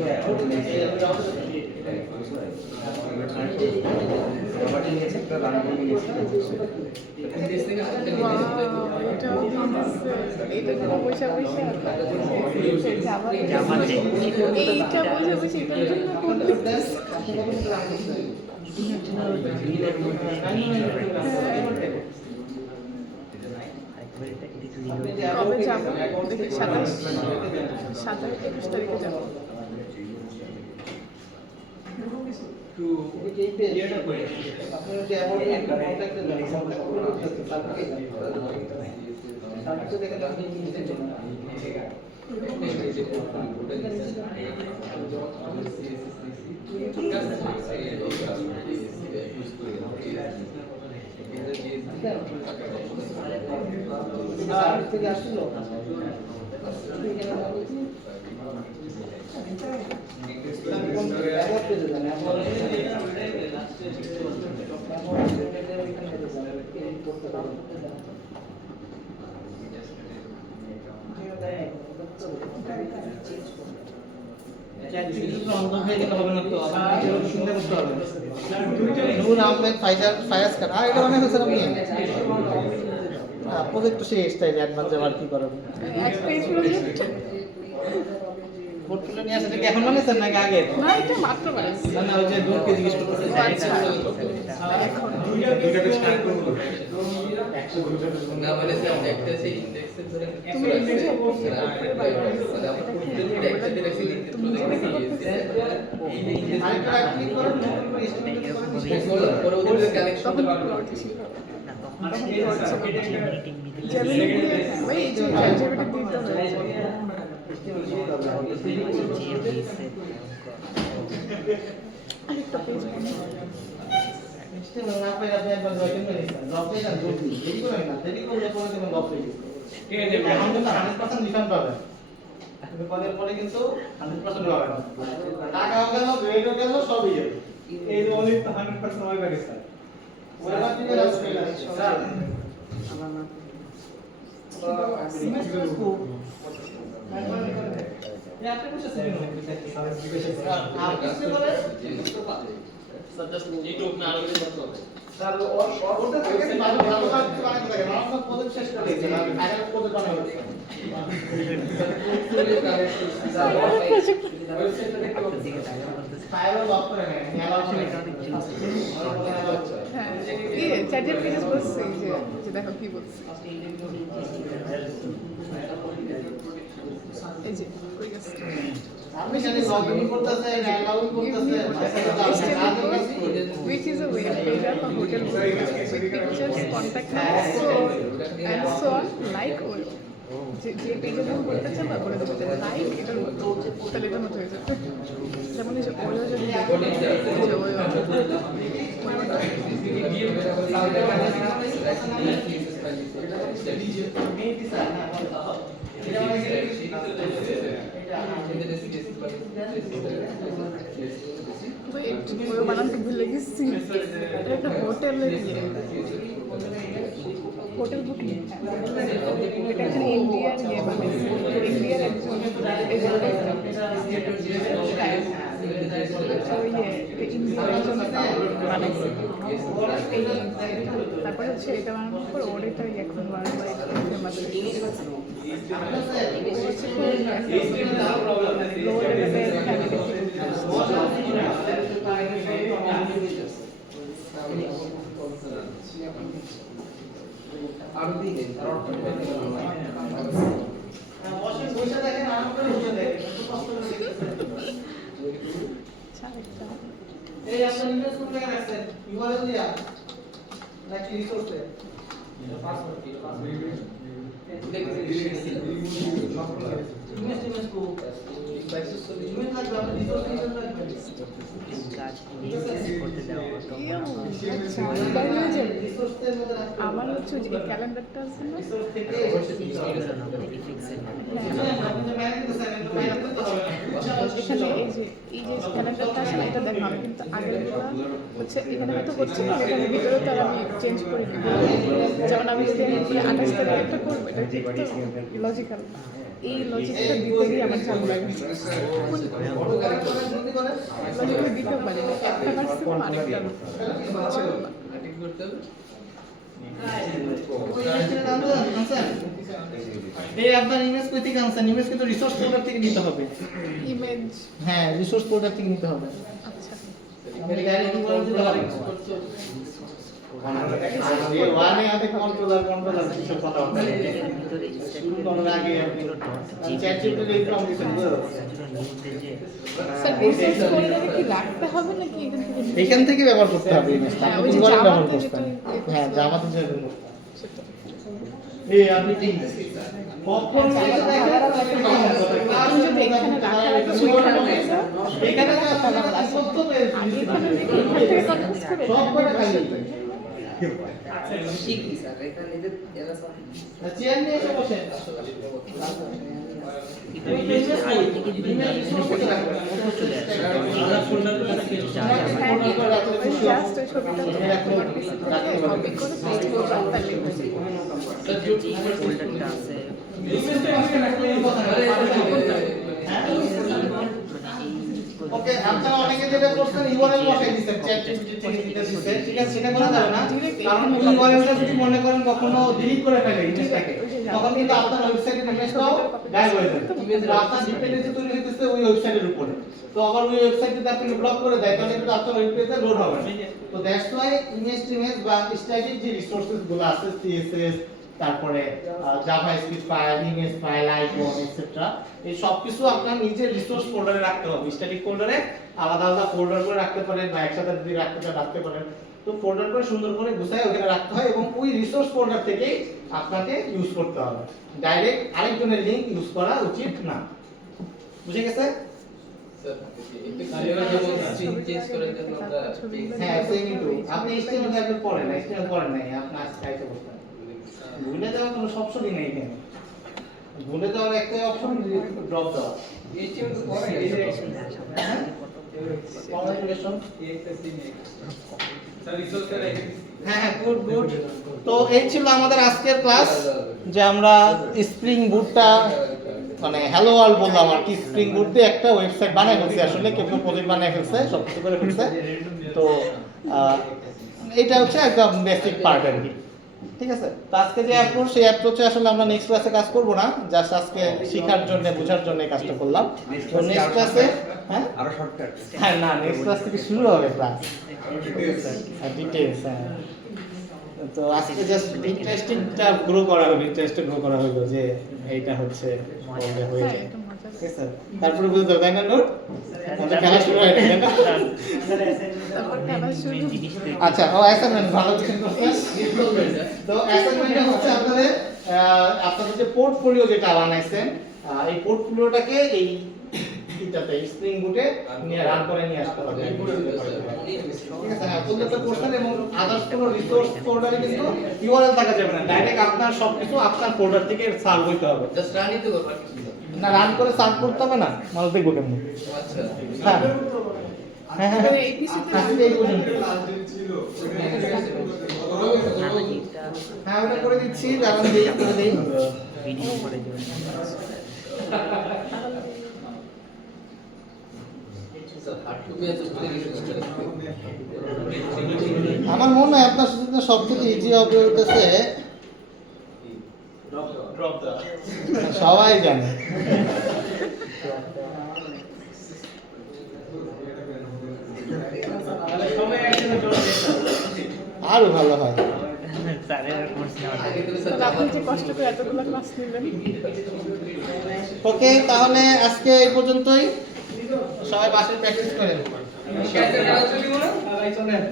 প্রপার্টি নিয়েছে একটা রান করে নিয়েছে দেশ থেকে আরেকটা নিয়ে এটাও দিতেছে এটা কোনো পয়সা পয়সা জামা যে এইটা পয়সা পয়সা এটার জন্য কোড লিখতেছে কবে যাবো দেখি 27-28 তারিখে যাবো একটু ইয়েটা করে আপনারা যে অ্যাবাউট কন্টাক্টে তারপরে দেখেন আপনি কি নিতে চান থেকে আসছিল অন্ধ হয়ে গেলে হবে না তো শুনতে করতে হবে নূর আহমেদ ফায়াজ খান আর এটা অনেক হচ্ছে আপনি প্রজেক্ট শেষ তাই অ্যাডভান্স আবার কি করাবেন এক পেজ প্রজেক্ট পোর্টফোলিও নিয়ে আসলে কি এখন বানিয়েছেন নাকি আগে না এটা মাত্র বানাইছি না না ওই যে দূরকে জিজ্ঞেস করতেছে আচ্ছা এখন দুইটাকে স্টার্ট করব না মানে স্যার একটা সেই ইন্ডেক্সে ধরে তুমি নিজে বসে করে বাইরে একটা দিলে সেই আরেকটা ক্লিক করুন পরে ওদের কানেকশন তখন প্লট ছিল না তখন তখন মিটিং ওই যে চ্যাটজিপিটি দিতে হয়েছে আরেকটা পেজ সিস্টেম না পাই আপনি একবার জয়েন করে নিন ড্রপ পেজ আর জলদি দেরি করেন না দেরি করলে পরে কিন্তু ড্রপ পেজ ঠিক আছে এখন কিন্তু 100% রিফান্ড পাবেন আপনি কলের পরে কিন্তু 100% পাবেন টাকাও গেল গ্রেডও গেল সবই যাবে এই যে অনেক 100% হয়ে গেছে স্যার ওরা কি করে আসবে স্যার ये आपने कुछ सही नहीं आप किससे बोले सर जस्ट यूट्यूब में आगे बात हो सर और होता है कि बात बात बात बात करें आप सब प्रोजेक्ट शेयर कर लीजिए आप फाइनल प्रोजेक्ट बना होगा फाइनल लॉक करें ये लॉक करें হ্যাঁ এই চ্যাটজিপিটি বলছে যে দেখো কি বলছে এই যে কই গেছে আপনি যদি লগইন করতেছেন অ্যালাউইং করতেছেন which is a web page of a hotel booking with pictures, contact numbers, and so on, like Oyo. যে পেজে যখন করতে চান না করে দেবো লাইক এটার মতো তাহলে এটার মতো হয়ে যাবে যেমন এই যে Oyo যদি যে Oyo ওয়েট Oyo বানানটা ভুলে গেছি এটা একটা হোটেলের হোটেল বুকিং এটা একজন ইন্ডিয়ান বানাইছে ইন্ডিয়ার একজন বানাইছি তারপরে হচ্ছে এটা বানানোর পর ওর এটা এখন বারবার ফেমাস হচ্ছে লো লেভেলের আরো দিন বসে দেখেন আরাম করে বসে দেখেন কষ্ট করে দেখেন এই আপনার ইনভেস্ট করতে গেছেন ইউআরএল দিয়া নাকি রিসোর্সে ইনভেস্ট কো ইনভেস্ট লাগবে আপনি রিসোর্স ইনভেস্ট লাগবে কাজ করতে দেওয়া হতো রিসোর্সের মধ্যে রাখতে আমার হচ্ছে যে ক্যালেন্ডারটা আছে না রিসোর্স থেকে এখানে এই যে ক্যালেন্ডারটা আছে না এটা দেখো আমি কিন্তু আগেরগুলো হচ্ছে এখানে হয়তো হচ্ছে না এখানে ভিতরে তো আর আমি চেঞ্জ করি না যেমন আমি যদি এখানে 28 তারিখ একটা করবো এটা লজিক্যাল এই লজিকটা দিতে গিয়ে আমার ঝামেলা লাগে লজিকটা দিতে পারি না একটা পারছিলাম আরেকটা ছিল না ঠিক করতে হবে এই আপনার ইমেজ কই থেকে আনছেন ইমেজ কিন্তু রিসোর্স ফোল্ডার থেকে নিতে হবে ইমেজ হ্যাঁ রিসোর্স ফোল্ডার থেকে নিতে হবে আচ্ছা আপনি গাড়ি কি বলেন দিতে পারেন ওয়ানে আছে কন্ট্রোলার কিছু কথা হবে ভিতরে শুরু করার আগে আপনি চ্যাট জিপিটি এই প্রম্পট দিবেন স্যার রিসোর্স ফোল্ডারে কি রাখতে হবে নাকি এখান থেকে ব্যবহার করতে হবে ইমেজটা হ্যাঁ, আপনি ওই যে কিভাবে ব্যবহার জাভাতে করতেন যেটা- হ্যাঁ জাভাতে যে এই আপনি ঠিক কখন তুমি যদি এখানে রাখার আগে এখানে সত্য আগে এখানে রেখে এখান থেকে কনফারেন্স করে সব করে খালি ঠিক কি স্যার এখানে এদের এরা সব চেয়ার নিয়ে এসে বসেন হ্যাঁ ওই জাস্ট ওই ছবিটা তোমার পিসি থেকে কপি করে পেস্ট করবা তাহলে হয়ে যাবে ফোল্ডারটা আছে ওকে আপনারা অনেকে যেটা করছেন ইউআরএল বসাই দিচ্ছেন চ্যাট জিপিটি থেকে দিতে দিচ্ছে ঠিক আছে সেটা করা যাবে না কারণ ওই ইউআরএলটা যদি মনে করেন কখনো ডিলিট করে ফেলে ইমেজটাকে তখন কিন্তু আপনার ওয়েবসাইটের ইমেজটাও গায়েব হয়ে যাবে তো আপনার ডিপেন্ডেন্সি তৈরি হইতেছে ওই ওয়েবসাইটের উপরে তো আবার ওই ওয়েবসাইট যদি আপনি ব্লক করে দেয় তাহলে কিন্তু আপনার ওয়েব পেজে লোড হবে না তো দ্যাটস ওয়াই ইমেজ বা স্ট্যাটিক যে রিসোর্সেস গুলো আছে সিএসএস তারপরে JavaScript file image file icon etcetera এই সব কিছু আপনার নিজের রিসোর্স ফোল্ডারে রাখতে হবে স্ট্যাটিক ফোল্ডারে আলাদা আলাদা ফোল্ডার করে রাখতে পারেন বা একসাথে যদি রাখতে পারেন তো ফোল্ডার করে সুন্দর করে গুছায় ওখানে রাখতে হয় এবং ওই রিসোর্স ফোল্ডার থেকেই আপনাকে ইউজ করতে হবে ডাইরেক্ট আরেকজনের লিংক ইউজ করা উচিত না বুঝে গেছে স্যার একটু ক্লিয়ার যেমন স্ক্রিন চেঞ্জ করার জন্য আমরা হ্যাঁ সেমই তো আপনি HTML টাইপের পড়েন না HTML পড়েন নাই আপনি আজকে আইতে বসতেন ভুলে যাওয়ার কোনো অপশনই নেই এখানে ভুলে যাওয়ার একটাই অপশন ড্রপ দেওয়া এইচটিএমএল তো পরে কংগ্রাচুলেশন স্যার রিসোর্সে রেখে হ্যাঁ হ্যাঁ গুড গুড তো এই ছিল আমাদের আজকের ক্লাস যে আমরা স্প্রিং বুটটা মানে হ্যালো ওয়ার্ল্ড বললাম আর কি স্প্রিং বুট দিয়ে একটা ওয়েবসাইট বানাই ফেলছে আসলে কেউ প্রজেক্ট বানাই ফেলছে সব কিছু করে ফেলছে তো এটা হচ্ছে একদম বেসিক পার্ট আর কি ঠিক আছে তো আজকে যে অ্যাপ্রোচ সেই অ্যাপ্রোচে আসলে আমরা নেক্সট ক্লাসে কাজ করব না জাস্ট আজকে শেখার জন্য বোঝার জন্য এই কাজটা করলাম তো নেক্সট ক্লাসে হ্যাঁ আরো শর্টকাট হ্যাঁ না নেক্সট ক্লাস থেকে শুরু হবে ক্লাস ডিটেইলস হ্যাঁ তো আজকে জাস্ট ইন্টারেস্টিংটা গ্রো করা হলো ইন্টারেস্টটা গ্রো করা হলো যে এইটা হচ্ছে বললে হয়ে হ্যাঁ যায় এটা মজা ঠিক আছে তারপরে বুঝতে হবে তাই না নোট আমাদের খেলা শুরু হয়ে গেছে তারপর খেলা শুরু আচ্ছা ও অ্যাসাইনমেন্ট ভালো কিছু করছেন তো অ্যাসাইনমেন্টটা হচ্ছে আপনাদের যে পোর্টফোলিও যেটা বানাইছেন এই পোর্টফোলিওটাকে এই এটাতে স্প্রিং বুটে নিয়ে রান করে নিয়ে আসতে হবে ঠিক আছে হ্যাঁ প্রত্যেকটা পোর্শন এবং আদার্স কোনো রিসোর্স ফোল্ডারে কিন্তু ইউআরএল থাকা যাবে না ডাইরেক্ট আপনার সবকিছু আপনার ফোল্ডার থেকে সার্ভ হইতে হবে জাস্ট রানই তো করব আর কিছু না না রান করে সার্ভ করতে হবে না মানুষ দেখবো কেমন আচ্ছা হ্যাঁ হ্যাঁ হ্যাঁ এই পিসিতে আজকে এই পর্যন্ত নানাজিটা হ্যাঁ ওটা করে দিচ্ছি দাঁড়ান দেই করে দেই ভিডিও করে দেবেন হার্ড টু পেজ আমার মনে হয় আপনার সাথে সব থেকে ইজি হবে হতেছে সবাই জানে আরো ভালো হয়। স্যারের কোর্স নেওয়া আগে থেকে তাহলে আপনি যে কষ্ট করে এতগুলো ক্লাস নিলেন ওকে, তাহলে আজকে এই পর্যন্তই, সবাই বাসায় প্র্যাকটিস করেন।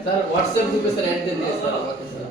স্যার হোয়াটসঅ্যাপ গ্রুপে স্যার অ্যাড দিয়ে দিয়েছে স্যার আমাকে স্যার